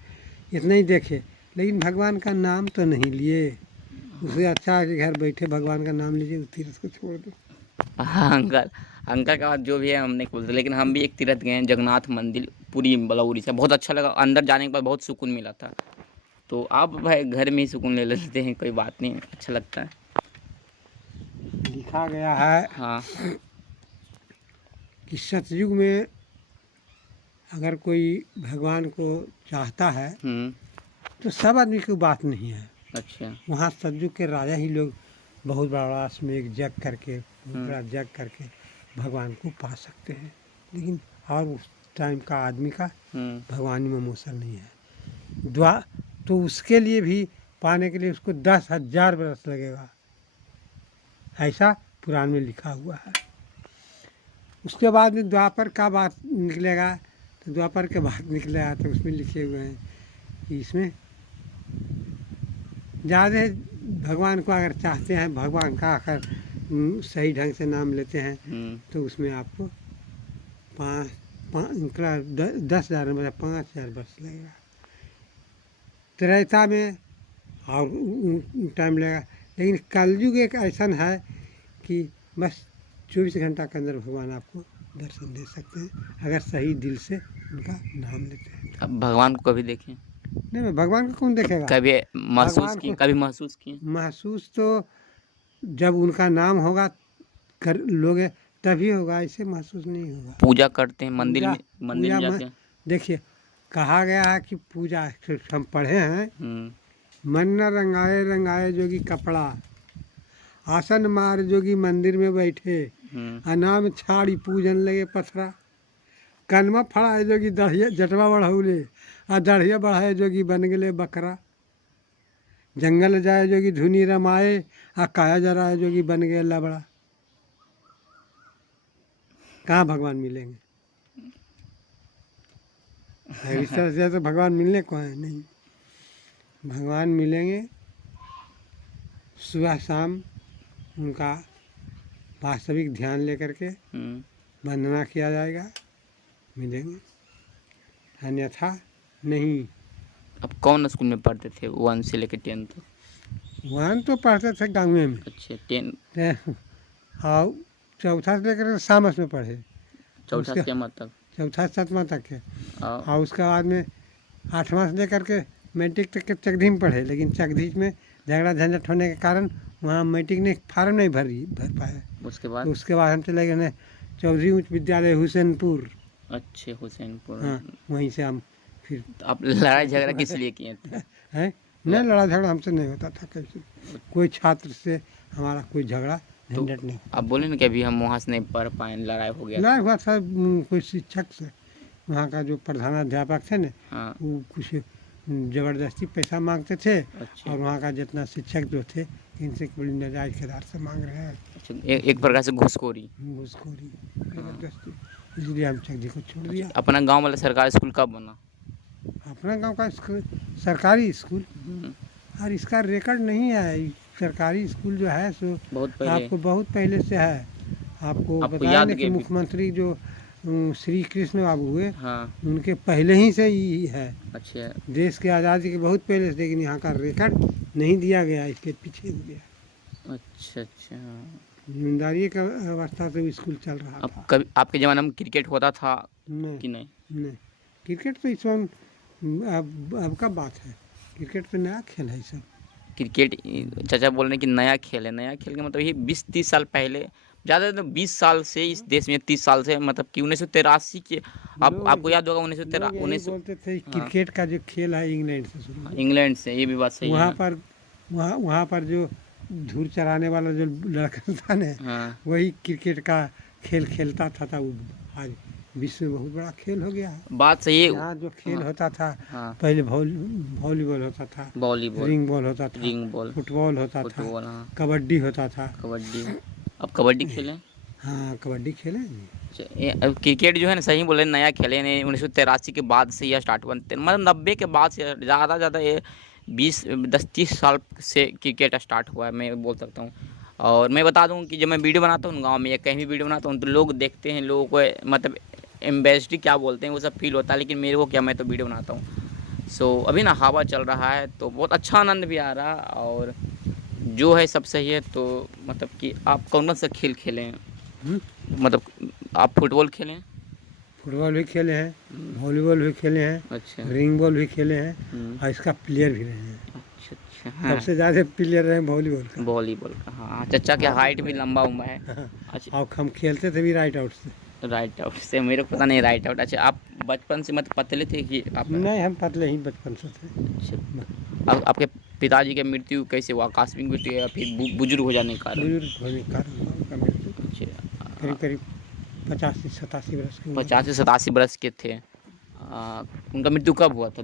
इतना ही देखे, लेकिन भगवान का नाम तो नहीं लिए। उससे अच्छा है कि घर बैठे भगवान का नाम लीजिए, उस तीर्थ को छोड़ दो। हाँ अंकल का बात जो भी है हम नहीं बोलते, लेकिन हम भी एक तीर्थ गए हैं, जगन्नाथ मंदिर, पूरी उड़ीसा। बहुत अच्छा लगा, अंदर जाने के बाद बहुत सुकून मिला था। तो आप भाई घर में ही सुकून ले लेते हैं, कोई बात नहीं, अच्छा लगता है। लिखा गया है हाँ कि सतयुग में अगर कोई भगवान को चाहता है तो सब आदमी की बात नहीं है। अच्छा, वहाँ सतयुग के राजा ही लोग बहुत बड़ा में एक जग करके, बड़ा जग करके भगवान को पा सकते हैं, लेकिन और उस टाइम का आदमी का भगवानी में मोशन नहीं है। तो उसके लिए भी पाने के लिए उसको 10,000 वर्ष लगेगा, ऐसा पुराण में लिखा हुआ है। उसके बाद में द्वापर का बात निकलेगा, तो द्वापर के बाद निकलेगा तो उसमें लिखे हुए हैं कि इसमें ज़्यादा भगवान को अगर चाहते हैं, भगवान का आकर सही ढंग से नाम लेते हैं तो उसमें आपको 10,000 मतलब 5,000 वर्ष लगेगा। त्रेता में और टाइम लगेगा, लेकिन कलयुग एक ऐसा है कि बस 24 घंटा के अंदर भगवान आपको दर्शन दे सकते हैं अगर सही दिल से उनका नाम लेते हैं। अब भगवान को कभी देखें? नहीं, भगवान को कौन देखेगा? कभी महसूस भगवान किए? को कभी महसूस किए? महसूस तो जब उनका नाम होगा कर लोगे तभी होगा, ऐसे महसूस नहीं होगा। पूजा करते हैं मंदिर में? मंदिर में पूजा जाते हैं? देखिए, कहा गया है कि पूजा, हम पढ़े हैं, मन न रंगाए रंगाए जोगी कपड़ा, आसन मार जोगी मंदिर में बैठे, अनाम छाड़ी पूजन लगे पथरा, कनमा फड़ाए जोगी दढ़िया जटवा बढ़ौले, आ दढ़िया बढ़ाए जोगी बन गए बकरा, जंगल जाए जोगी धुनी रमाए, आ काया जराए जोगी बन गए लबड़ा। कहाँ भगवान मिलेंगे? इस तरह से तो भगवान मिलने को है नहीं। भगवान मिलेंगे सुबह शाम, उनका वास्तविक ध्यान लेकर के वंदना किया जाएगा, मिलेंगे, अन्यथा नहीं। अब कौन स्कूल में पढ़ते थे 1 से लेकर 10 तक? 1 तो पढ़ते थे गाँव में। अच्छा, 10 और चौथा से लेकर सामस में पढ़े, चौथा से क्या तक? चौथा 7वां तक के, और उसके बाद में 8वां से लेकर के मैट्रिक तक के चकधी में पढ़े, लेकिन चकधी में झगड़ा झंझट होने के कारण वहाँ मैट्रिक ने फार्म नहीं भर पाए। उसके बाद हम चले गए चौधरी उच्च विद्यालय हुसैनपुर। अच्छे, हुसैनपुर। हाँ, वहीं से हम फिर। तो आप लड़ाई झगड़ा किस लिए किए थे? हैं? नहीं, लड़ाई झगड़ा हमसे नहीं होता था, कैसे कोई छात्र से हमारा कोई झगड़ा झंझट नहीं। आप बोले ना कि अभी हम वहाँ से नहीं पढ़ पाए, लड़ाई हो गया। लड़ाई हुआ था कोई शिक्षक से, वहाँ का जो प्रधानाध्यापक थे ना, वो कुछ ज़बरदस्ती पैसा मांगते थे। अच्छा। और वहाँ का जितना शिक्षक जो थे, इनसे बड़ी नाजायज के आधार से मांग रहे हैं। अच्छा, एक प्रकार से घूसखोरी ज़बरदस्ती, इसलिए हम चकधी को छोड़ दिया। अपना गांव वाला सरकारी स्कूल कब बना? अपना गांव का स्कूल सरकारी स्कूल, और इसका रिकॉर्ड नहीं है। सरकारी स्कूल जो है सो आपको बहुत पहले से है। आपको बताया कि मुख्यमंत्री जो श्री कृष्ण बाबू हुए, उनके पहले ही से ही है। अच्छा, देश के आज़ादी के बहुत पहले से, लेकिन यहाँ का रिकॉर्ड नहीं दिया गया, इसके पीछे हो गया। अच्छा, ईमानदारी का अवस्था से स्कूल चल रहा था। कभी आपके ज़माने में क्रिकेट होता था कि नहीं? नहीं, क्रिकेट तो इस वक्त अब का बात है। क्रिकेट तो नया खेल है सब। क्रिकेट चाचा बोल रहे हैं कि नया खेल है। नया खेल का मतलब ये 20-30 साल पहले, ज़्यादा तो 20 साल से इस देश में, 30 साल से, मतलब कि 1983 के, आपको याद होगा 1913 बोलते थे क्रिकेट का जो खेल है इंग्लैंड से शुरू। इंग्लैंड से, ये भी बात सही है। वहाँ पर जो धूल चराने वाला जो लड़का था ना, वही क्रिकेट का खेल खेलता था। वो आज विश्व में बहुत बड़ा खेल हो गया है। बात सही है। यहाँ जो खेल होता था, पहले वॉलीबॉल होता था, रिंग बॉल होता था, फुटबॉल होता था, कबड्डी होता था। अब कबड्डी खेलें? हाँ, कबड्डी खेलें। अब क्रिकेट जो है ना, सही बोले, नया खेले नहीं। 1983 के बाद से यह स्टार्ट हुआ, मतलब 90 के बाद से ज़्यादा ये 10-30 साल से क्रिकेट स्टार्ट हुआ है, मैं बोल सकता हूँ। और मैं बता दूँ कि जब मैं वीडियो बनाता हूँ गाँव में या कहीं भी वीडियो बनाता हूँ, तो लोग देखते हैं, लोगों को मतलब एम्बेसिडी क्या बोलते हैं वो सब फील होता है। लेकिन मेरे को क्या, मैं तो वीडियो बनाता हूँ। सो अभी ना हवा चल रहा है तो बहुत अच्छा आनंद भी आ रहा है, और जो है सब सही है। तो मतलब कि आप कौन सा खेल खेलें? मतलब आप फुटबॉल खेलें? फुटबॉल भी खेले हैं, वॉलीबॉल भी खेले हैं। अच्छा, रिंग बॉल भी खेले हैं, और इसका प्लेयर भी रहे हैं। अच्छा, हाँ। सबसे ज़्यादा प्लेयर रहे वॉलीबॉल का। हाँ, चाचा की हाइट भी लंबा उम्बा है। अच्छा, और हम खेलते थे भी राइट आउट से। मेरे को पता नहीं राइट आउट। अच्छा, आप बचपन से मतलब पतले थे कि आप? नहीं, हम पतले ही बचपन से थे। अच्छा, आपके पिताजी की मृत्यु कैसे हुआ? आकस्मिक मृत्यु या फिर बुजुर्ग हो जाने के कारण? बुजुर्ग होने के कारण उनका मृत्यु। अच्छा, करीब 85-87 वर्ष के। 85-87 वर्ष के थे। उनका मृत्यु कब हुआ था?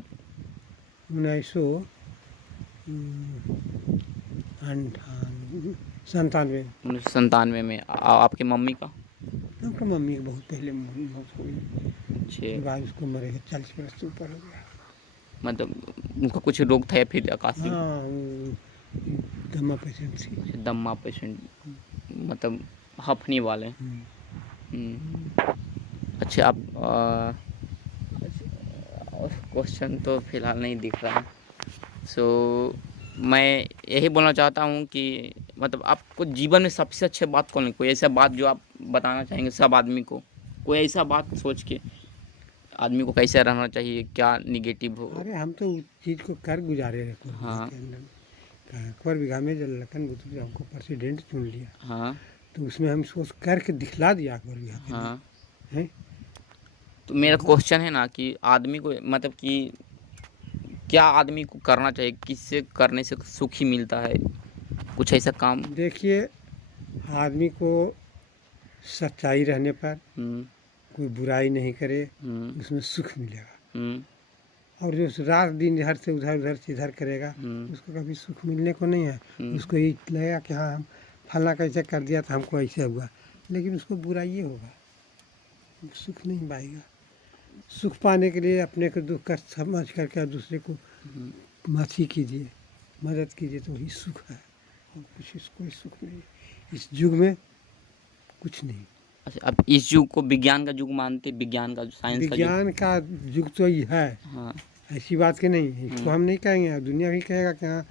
1997 में। आपकी मम्मी का? उनका मम्मी का बहुत पहले मौत हो गई। अच्छा, उसको मरे 40 वर्ष से ऊपर हो गया। मतलब उनका कुछ रोग था या फिर आकस्मिक? हाँ, दमा पेशेंट थी। दमा पेशेंट। मतलब हफनी वाले। अच्छा आप क्वेश्चन तो फिलहाल नहीं दिख रहा। सो मैं यही बोलना चाहता हूँ कि मतलब आपको जीवन में सबसे अच्छी बात कौन है? कोई ऐसा बात जो आप बताना चाहेंगे सब आदमी को? कोई ऐसा बात सोच के आदमी को कैसे रहना चाहिए, क्या निगेटिव हो? अरे हम तो उस चीज़ को कर गुजारे रहे हाँ के अंदर। अकबर बिघा में जब लखन बुद्धू जब हमको प्रेसिडेंट चुन लिया, हाँ तो उसमें हम सोच करके दिखला दिया अकबर बिघा के हाँ। हैं। तो मेरा क्वेश्चन है ना कि आदमी को मतलब कि क्या आदमी को करना चाहिए, किससे करने से सुखी मिलता है, कुछ ऐसा काम? देखिए, आदमी को सच्चाई रहने पर, हम्म कोई बुराई नहीं करे, हम्म उसमें सुख मिलेगा। हम्म और जो रात दिन इधर से उधर उधर से इधर करेगा, उसको कभी सुख मिलने को नहीं है। उसको ये लगेगा कि हाँ हम फला कैसे कर दिया था, हमको ऐसे हुआ, लेकिन उसको बुराई होगा, सुख नहीं पाएगा। सुख पाने के लिए अपने को दुख का समझ करके और दूसरे को माफ़ी कीजिए, मदद कीजिए, तो वही सुख है। और कुछ कोई सुख नहीं इस युग में, कुछ नहीं। अच्छा, अब इस युग को विज्ञान का युग मानते, विज्ञान का साइंस का युग? विज्ञान का युग तो ये है, हाँ ऐसी बात कि नहीं, इसको हम नहीं कहेंगे, दुनिया भी कहेगा कि हाँ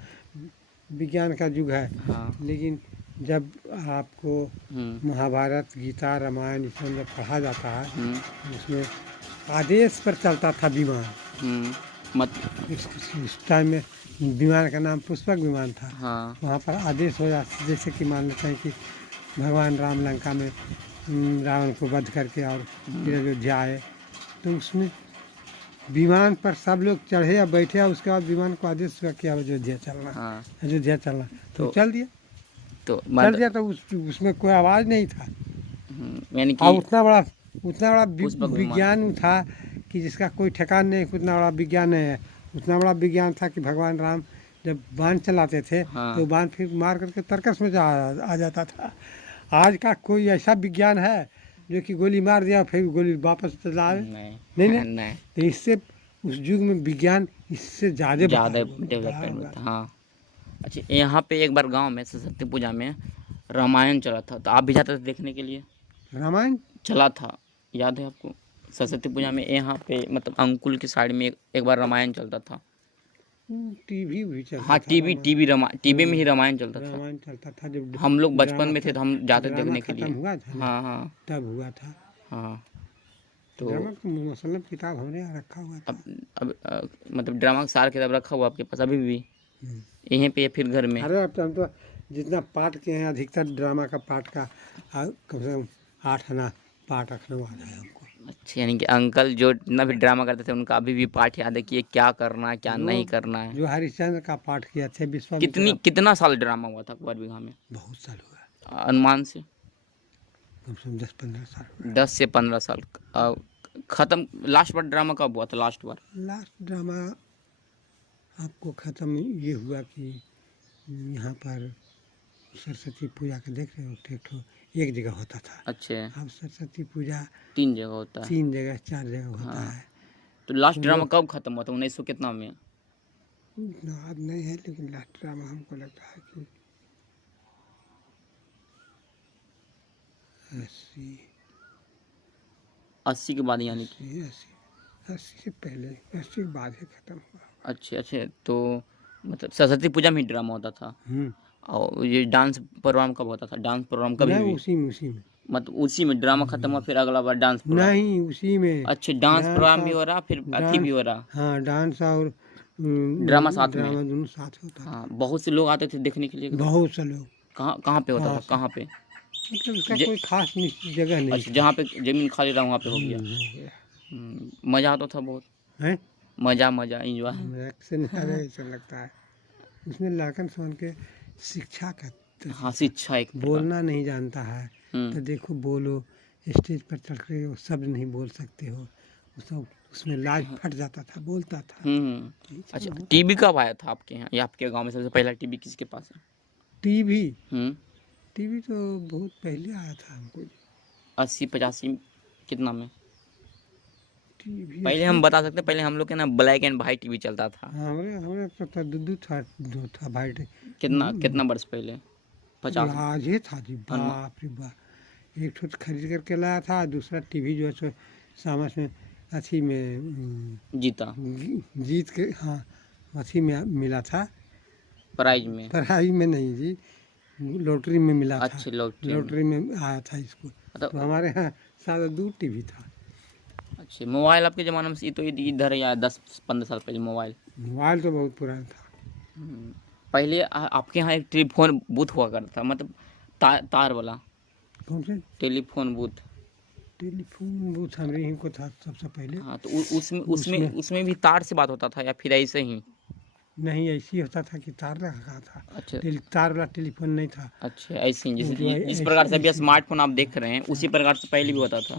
विज्ञान का युग है। हाँ। लेकिन जब आपको महाभारत, गीता, रामायण इसमें जब पढ़ा जाता है, उसमें आदेश पर चलता था विमान। मत इस टाइम में विमान का नाम पुष्पक विमान था। हाँ वहाँ पर आदेश हो जाता, जैसे कि मान लेते हैं कि भगवान राम लंका में रावण को वध करके और फिर अयोध्या आए, तो उसमें विमान पर सब लोग चढ़े या बैठे, और उसके बाद विमान को आदेश हुआ कि अयोध्या चलना। हाँ। अयोध्या चलना तो चल दिया, तो चल दिया। तो उसमें कोई आवाज़ नहीं था। यानी कि और उतना बड़ा पुष्पक विमान। विज्ञान था कि जिसका कोई ठिकान नहीं, उतना बड़ा विज्ञान है। उतना बड़ा विज्ञान था कि भगवान राम जब बाण चलाते थे, हाँ। तो बाण फिर मार करके तर्कस में आ जाता था। आज का कोई ऐसा विज्ञान है जो कि गोली मार दिया फिर गोली वापस चलाए? नहीं। तो इससे उस युग में विज्ञान इससे ज़्यादा डेवलपमेंट था। हाँ। अच्छा, यहाँ पे एक बार गांव में सरस्वती पूजा में रामायण चला था, तो आप भी जाते थे देखने के लिए? रामायण चला था, याद है आपको? सरस्वती पूजा में यहाँ पे मतलब अंकुल की साइड में एक बार रामायण चलता था। टीवी भी चलता हाँ, था। टीवी में ही रामायण चलता था। रामायण चलता था जब हम लोग बचपन में थे तो हम जाते देखने के लिए। हुआ था ना, हाँ तब हुआ था। हाँ। तो ड्रामा का मतलब किताब हमने यहाँ रखा हुआ था। अब मतलब ड्रामा का सार किताब रखा हुआ आपके पास अभी भी यहीं पे, फिर घर में? अरे अब हम तो जितना पाठ के हैं, अधिकतर ड्रामा का पाठ का कम से कम 8 आना पाठ रखने वाला है हमको। अच्छा, यानी कि अंकल जो जितना भी ड्रामा करते थे उनका अभी भी पाठ याद है कि ये क्या करना है क्या नहीं करना है? जो हरिश्चंद्र का पाठ किया थे, विश्वामित्र कितना साल ड्रामा हुआ था अकबर बिगहा में? बहुत साल हुआ, अनुमान से कम से कम 10-15 साल हुआ। 10 से 15 साल। खत्म लास्ट बार ड्रामा कब हुआ था? लास्ट ड्रामा आपको ख़त्म ये हुआ कि यहाँ पर सरस्वती पूजा के देख रहे हो, एक जगह होता था। अच्छा। अब सरस्वती पूजा 3 जगह होता है? 3 जगह 4 जगह होता है। तो लास्ट ड्रामा कब खत्म हुआ था? 1900 कितना में? उतना याद नहीं है, लेकिन लास्ट ड्रामा हमको लगता है कि 80 के बाद, यानी कि 80 से पहले, 80 के बाद ही खत्म हुआ। अच्छा। तो मतलब सरस्वती पूजा में ही ड्रामा होता था? और ये डांस प्रोग्राम कब होता था? डांस प्रोग्राम कभी भी? उसी में मतलब उसी में ड्रामा खत्म हुआ फिर अगला बार डांस प्रोग्राम? नहीं, उसी में। अच्छा, डांस प्रोग्राम भी हो रहा फिर अथी भी हो रहा? हाँ, डांस और ड्रामा साथ में? ड्रामा दोनों साथ होता था। हाँ, बहुत से लोग आते थे देखने के लिए? बहुत से लोग। कहाँ पे होता था? कहाँ पे? मतलब उसका कोई खास जगह नहीं। अच्छा, जहाँ पे जमीन खाली रहा वहाँ पे हो गया। मज़ा आता था बहुत है, मज़ा इंजॉय। ऐसा लगता है उसमें लड़कन सोन के शिक्षा का। हाँ, शिक्षा एक बोलना नहीं जानता है तो देखो, बोलो, स्टेज पर चढ़ के वो शब्द नहीं बोल सकते हो, उसमें लाज फट जाता था, बोलता था। अच्छा, टीवी कब आया था आपके यहाँ या आपके गांव में? सबसे पहला टीवी किसके पास है? टीवी तो बहुत पहले आया था हमको, 80-85 कितना में? टीवी पहले हम बता सकते हैं, पहले हम लोग के ना ब्लैक एंड वाइट टीवी चलता था। हमारे तो दो था भाई। कितना वर्ष पहले? 50। लाजे था जी, बाप रे बाप। एक ठो तो खरीद करके लाया था, दूसरा टीवी जो है सो सामस में अथी में जीता जीत के, हाँ अथी में मिला था, प्राइज में। पढ़ाई में नहीं जी, लॉटरी में मिला था। अच्छी लॉटरी में। लॉटरी में आया था इसको। मतलब तो हमारे यहाँ सारा 2 टीवी था। अच्छा, मोबाइल आपके ज़माने में ये तो इधर या 10-15 साल पहले मोबाइल। मोबाइल तो बहुत पुराना था। पहले आपके यहाँ एक टेलीफोन बूथ हुआ करता था, मतलब तार वाला कौन से टेलीफोन बूथ। टेलीफोन बूथ हमारे यहीं को था सबसे पहले। हाँ, तो उसमें भी तार से बात होता था या फिर ऐसे ही? नहीं, ऐसे ही होता था कि तार लगा था। अच्छा तार वाला टेलीफोन नहीं था। अच्छा, ऐसे ही जैसे जो है जिस ऐसे- प्रकार से अभी ऐसे- स्मार्टफोन आप देख रहे हैं उसी प्रकार से पहले भी होता था।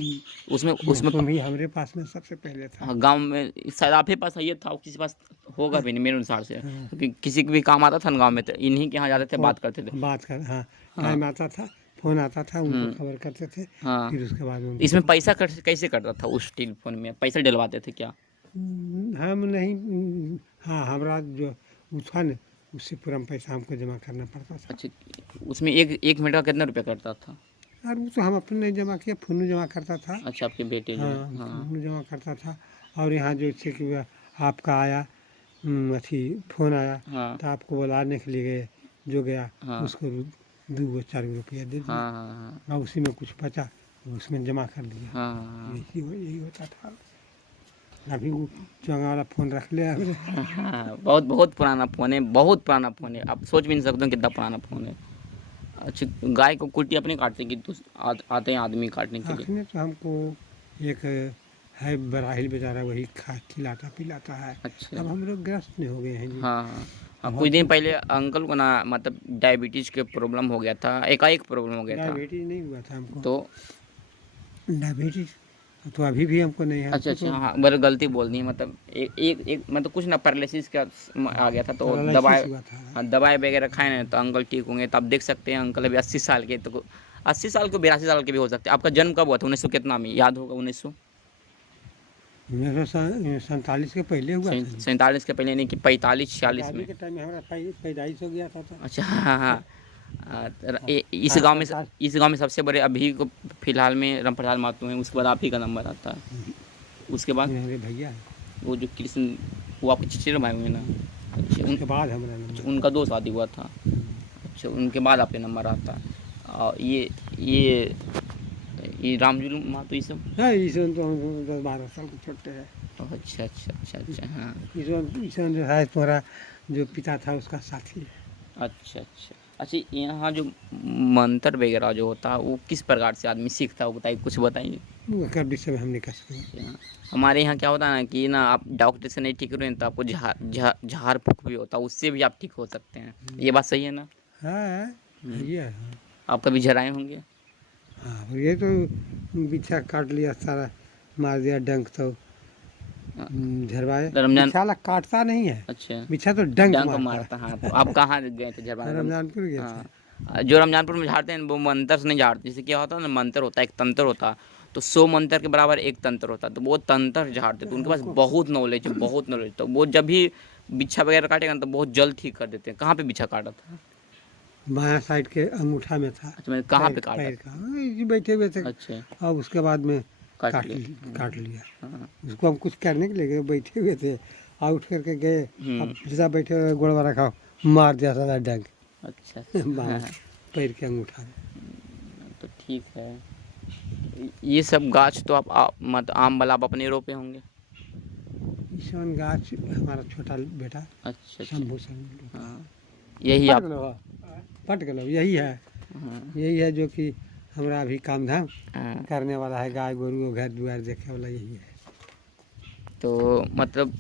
उसमें तो भी हमारे पास में सबसे पहले था। हाँ, गांव में शायद आपके पास ये था और किसी पास होगा भी नहीं मेरे अनुसार से, हाँ। क्योंकि किसी के भी काम आता था ना गांव में तो इन्हीं के यहाँ जाते थे, बात करते थे। बात कर, हाँ हाँ। टाइम आता था, फोन आता था, उनको खबर करते थे। हाँ, फिर उसके बाद उनको इसमें पैसा कैसे कटता था उस टेलीफोन में? पैसा डलवाते थे क्या? हम नहीं, हाँ हमारा जो वो था ना, उससे पूरा पैसा हमको जमा करना पड़ता था। अच्छा, उसमें एक मिनट का कितना रुपया कटता था? और वो तो हम अपने नहीं जमा किया, फुन्नू जमा करता था। अच्छा, आपके बेटे जो हाँ, हाँ फुन्नू जमा करता था। और यहाँ जो जैसे कि आपका आया अथी फ़ोन आया, हाँ तो आपको बुलाने के लिए गए, जो गया हाँ उसको 2-4 रुपया दे दिया, हाँ हाँ और उसी में कुछ बचा उसमें जमा कर दिया। हाँ हाँ यही होता था। अभी वो चौंगा वाला फ़ोन रख लिया हमने। हाँ, बहुत पुराना फ़ोन है, बहुत पुराना फ़ोन है, आप सोच भी नहीं सकते हो कितना पुराना फ़ोन है। अच्छा, गाय को कुट्टी अपने काटते कि आते हैं आदमी काटने के लिए? आखिर तो हमको एक है बराहिल बेचारा, वही खिलाता पिलाता है। अच्छा अब हम लोग ग्रस्त नहीं हो गए हैं जी। हाँ हाँ हाँ, कुछ दिन पहले अंकल को ना मतलब डायबिटीज़ के प्रॉब्लम हो गया था, एकाएक प्रॉब्लम हो गया था। डायबिटीज नहीं हुआ था हमको। तो डायबिटीज तो अभी भी हमको नहीं है। अच्छा हमको हाँ, बड़ी गलती बोल दी, मतलब एक मतलब कुछ ना पैरालिसिस का आ गया था, तो पैरालिसिस दवाई, हुआ था। हाँ, दवाई वगैरह खाए ना तो अंकल ठीक होंगे। तो आप देख सकते हैं अंकल अभी 80 साल के, तो 80 साल के 82 साल के भी हो सकते हैं। आपका जन्म कब हुआ था? 1900 कितना में याद होगा? 1900 मेरा 47 के पहले हुआ था। 47 के पहले, नहीं कि 45-46 में? के टाइम में हमारा पैदाइश हो गया था तो। अच्छा हाँ हाँ इस गांव में सबसे बड़े अभी को फिलहाल में रामप्रसाद मातू हैं, उसके बाद आप ही का नंबर आता है। उसके बाद मेरे भैया है। वो जो कृष्ण, वो आपके चचेरे भाई हुए ना? अच्छा, उसके बाद हमारा नंबर। उनका 2 शादी हुआ था। अच्छा, उनके बाद आपके नंबर आता है। और ये रामजुलू मातो ये सब? हाँ, ईश्वर तो हम 10-12 साल के छोटे हैं। अच्छा अच्छा अच्छा अच्छा हाँ ईश्वर जो है तुम्हारा जो पिता था उसका साथी है। अच्छा अच्छा अच्छा, यहाँ जो मंत्र वगैरह जो होता है वो किस प्रकार से आदमी सीखता है, वो बताइए, कुछ बताइए। उसका विषय में हम नहीं कह सकते। हमारे यहाँ क्या होता है ना कि ना आप डॉक्टर से नहीं ठीक रहे तो आपको झाड़ फूक भी होता है, उससे भी आप ठीक हो सकते हैं। ये बात सही है ना? हाँ भैया, हाँ आप कभी झराए होंगे? हाँ, और ये तो बिछा काट लिया सारा, मार दिया डंक तो झरवाए। रमजान बिछा काटता नहीं है, अच्छा, बिछा तो डंक डंक मारता मारता। हाँ, तो आप कहाँ गए थे झरवाने? रमजानपुर गया था। हाँ, जो रमजानपुर में झाड़ते हैं वो मंत्र से नहीं झाड़ते। जैसे क्या होता है ना, मंत्र होता है, एक तंत्र होता है, तो 100 मंत्र के बराबर एक तंत्र होता है, तो वो तंत्र झाड़ते। तो उनके पास बहुत नॉलेज है, बहुत नॉलेज। तो वो जब भी बिच्छा वगैरह काटेगा ना तो बहुत जल्द ठीक कर देते हैं। कहाँ पे बिच्छा काटा था? बायां साइड के अंगूठा में था। अच्छा, मैंने कहाँ पे पैर काटा? का, जी बैठे हुए थे। अच्छा, और उसके बाद में काट लिया। काट लिया। हाँ, उसको हम कुछ करने के लिए गए, बैठे हुए थे, और उठ करके गए, अब जैसा बैठे हुए गोड़वा रखा, मार दिया सारा डंक अच्छा पैर के अंगूठा में। तो ठीक है। ये सब गाछ तो आप मतलब आम वाला आप अपने रोपे होंगे? ईशान गाछ हमारा छोटा बेटा अच्छा शंभू हाँ, यही आप पट गलो, यही है। हाँ, यही है जो कि हमारा अभी काम धाम हाँ। करने वाला है, गाय गोरू घर द्वार देखे वाला यही है। तो मतलब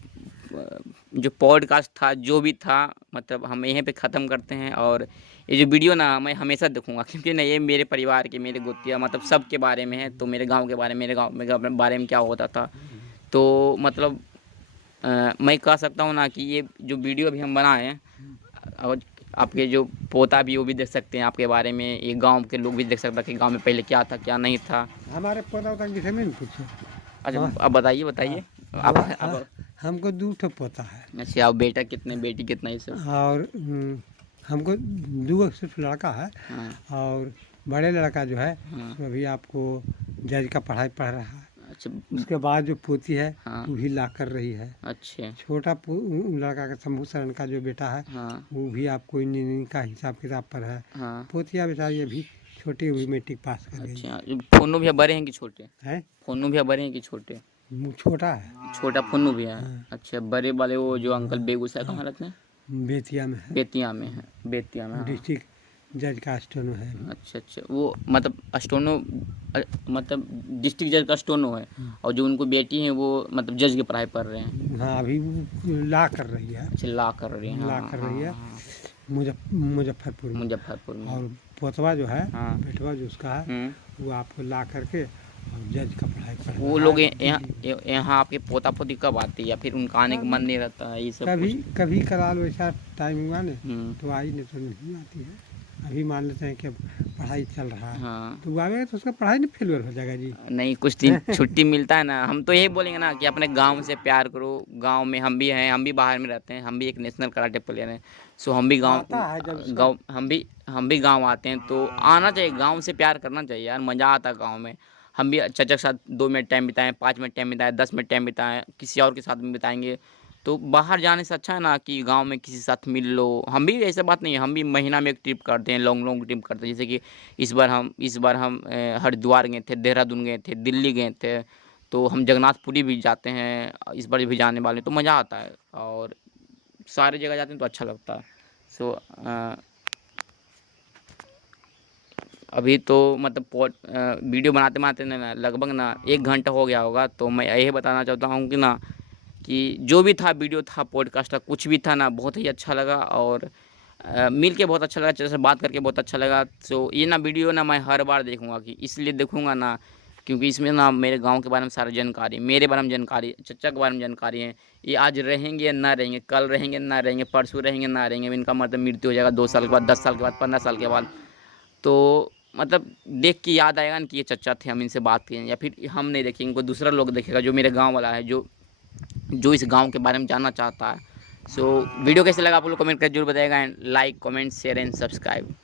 जो पॉडकास्ट था जो भी था, मतलब हम यहीं पे ख़त्म करते हैं। और ये जो वीडियो ना मैं हमेशा देखूंगा, क्योंकि ना ये मेरे परिवार के, मेरे गोतिया मतलब सब के बारे में है। तो मेरे गांव के बारे में, मेरे गांव में बारे में क्या होता था, तो मतलब मैं कह सकता हूँ ना कि ये जो वीडियो अभी हम बनाए हैं, और आपके जो पोता भी वो भी देख सकते हैं आपके बारे में, ये गांव के लोग भी देख सकते हैं कि गांव में पहले क्या था क्या नहीं था। हमारे पोता के विषय में नहीं पूछो। अच्छा, अब बताइए आप। हमको 2 ठो पोता है। अच्छा, आप बेटा कितने, बेटी कितना, ये सब? और हमको 2 सिर्फ लड़का है, हाँ और बड़े लड़का जो है हाँ। वो अभी आपको जज का पढ़ाई पढ़ रहा है। अच्छा। उसके बाद जो पोती है हाँ। वो भी ला कर रही है। अच्छा। छोटा लड़का का शंभू शरण का जो बेटा है हाँ वो भी आपको इंजीनियरिंग का हिसाब किताब पर है। हाँ। पोतिया बेचारी अभी छोटी, भी मैट्रिक पास कर गई अच्छा, फोनू भैया बड़े हैं कि छोटे? है। फोनू भैया बड़े हैं कि छोटे? छोटा है, छोटा फोनू भैया है। हाँ। अच्छा, बड़े वाले वो जो अंकल बेगूसराय कहाँ रहते हैं? बेतिया में है, बेतिया में है। बेतिया में, हाँ। डिस्ट्रिक्ट जज का स्टोनो है अभी। अच्छा अच्छा, वो मतलब स्टोनो, मतलब डिस्ट्रिक्ट जज का स्टोनो है, और जो उनको बेटी है वो मतलब जज की पढ़ाई पढ़ रहे हैं। हाँ, अभी वो ला कर रही है, अच्छा, ला कर रही है। ला हाँ कर रही है हाँ हाँ, मुजफ्फरपुर में। मुजफ्फरपुर में। और पोतवा जो है, हाँ। बेटवा जो उसका है, वो आपको ला करके और जज का पढ़ाई पढ़ वो लोग यहाँ आपके पोता पोती कब आते हैं, या फिर उनका आने का मन नहीं रहता है? ये सब कभी कभी करा लो, ऐसा टाइम हुआ ना हम्म। तो आई, नहीं तो नहीं आती है। अभी मान लेते हैं कि अब पढ़ाई चल रहा है, हाँ। तो वो आएगा तो उसका पढ़ाई नहीं फेलुअर हो जाएगा जी। नहीं, कुछ दिन छुट्टी मिलता है ना, हम तो यही बोलेंगे ना कि अपने गांव से प्यार करो। गांव में हम भी हैं, हम भी बाहर में रहते हैं, हम भी एक नेशनल कराटे प्लेयर हैं। सो हम भी आता है जब उसका- गाँव हम भी गांव आते हैं, तो आना चाहिए, गांव से प्यार करना चाहिए यार, मज़ा आता है गांव में। हम भी चाचा के साथ 2 मिनट टाइम बिताएं, 5 मिनट टाइम बिताएं, 10 मिनट टाइम बिताएं, किसी और के साथ में बिताएंगे तो बाहर जाने से अच्छा है ना कि गांव में किसी के साथ मिल लो। हम भी ऐसा बात नहीं है, हम भी महीना में एक ट्रिप करते हैं, लॉन्ग ट्रिप करते हैं। जैसे कि इस बार हम हरिद्वार गए थे, देहरादून गए थे, दिल्ली गए थे, तो हम जगन्नाथपुरी भी जाते हैं, इस बार भी जाने वाले हैं, तो मज़ा आता है। और सारी जगह जाते हैं तो अच्छा लगता है। सो अभी तो मतलब वीडियो बनाते बनाते ना लगभग ना 1 घंटा हो गया होगा, तो मैं यही बताना चाहता हूँ कि ना कि जो भी था वीडियो था, पॉडकास्ट था, कुछ भी था ना, बहुत ही अच्छा लगा। और मिल के बहुत अच्छा लगा, जैसे बात करके बहुत अच्छा लगा। तो ये ना वीडियो ना मैं हर बार देखूंगा, कि इसलिए देखूंगा ना क्योंकि इसमें ना मेरे गांव के बारे में सारी जानकारी, मेरे बारे में जानकारी, चचा के बारे में जानकारी है। ये आज रहेंगे या ना रहेंगे, कल रहेंगे ना रहेंगे, परसों रहेंगे ना रहेंगे, इनका मतलब मृत्यु हो जाएगा 2 साल के बाद, 10 साल के बाद, 15 साल के बाद। तो मतलब देख के याद आएगा ना कि ये चचा थे, हम इनसे बात किए। या फिर हम नहीं देखेंगे, कोई दूसरा लोग देखेगा जो मेरे गाँव वाला है, जो इस गांव के बारे में जानना चाहता है। सो वीडियो कैसे लगा आप लोग कमेंट करके जरूर बताइएगा। And like, comment, share and subscribe.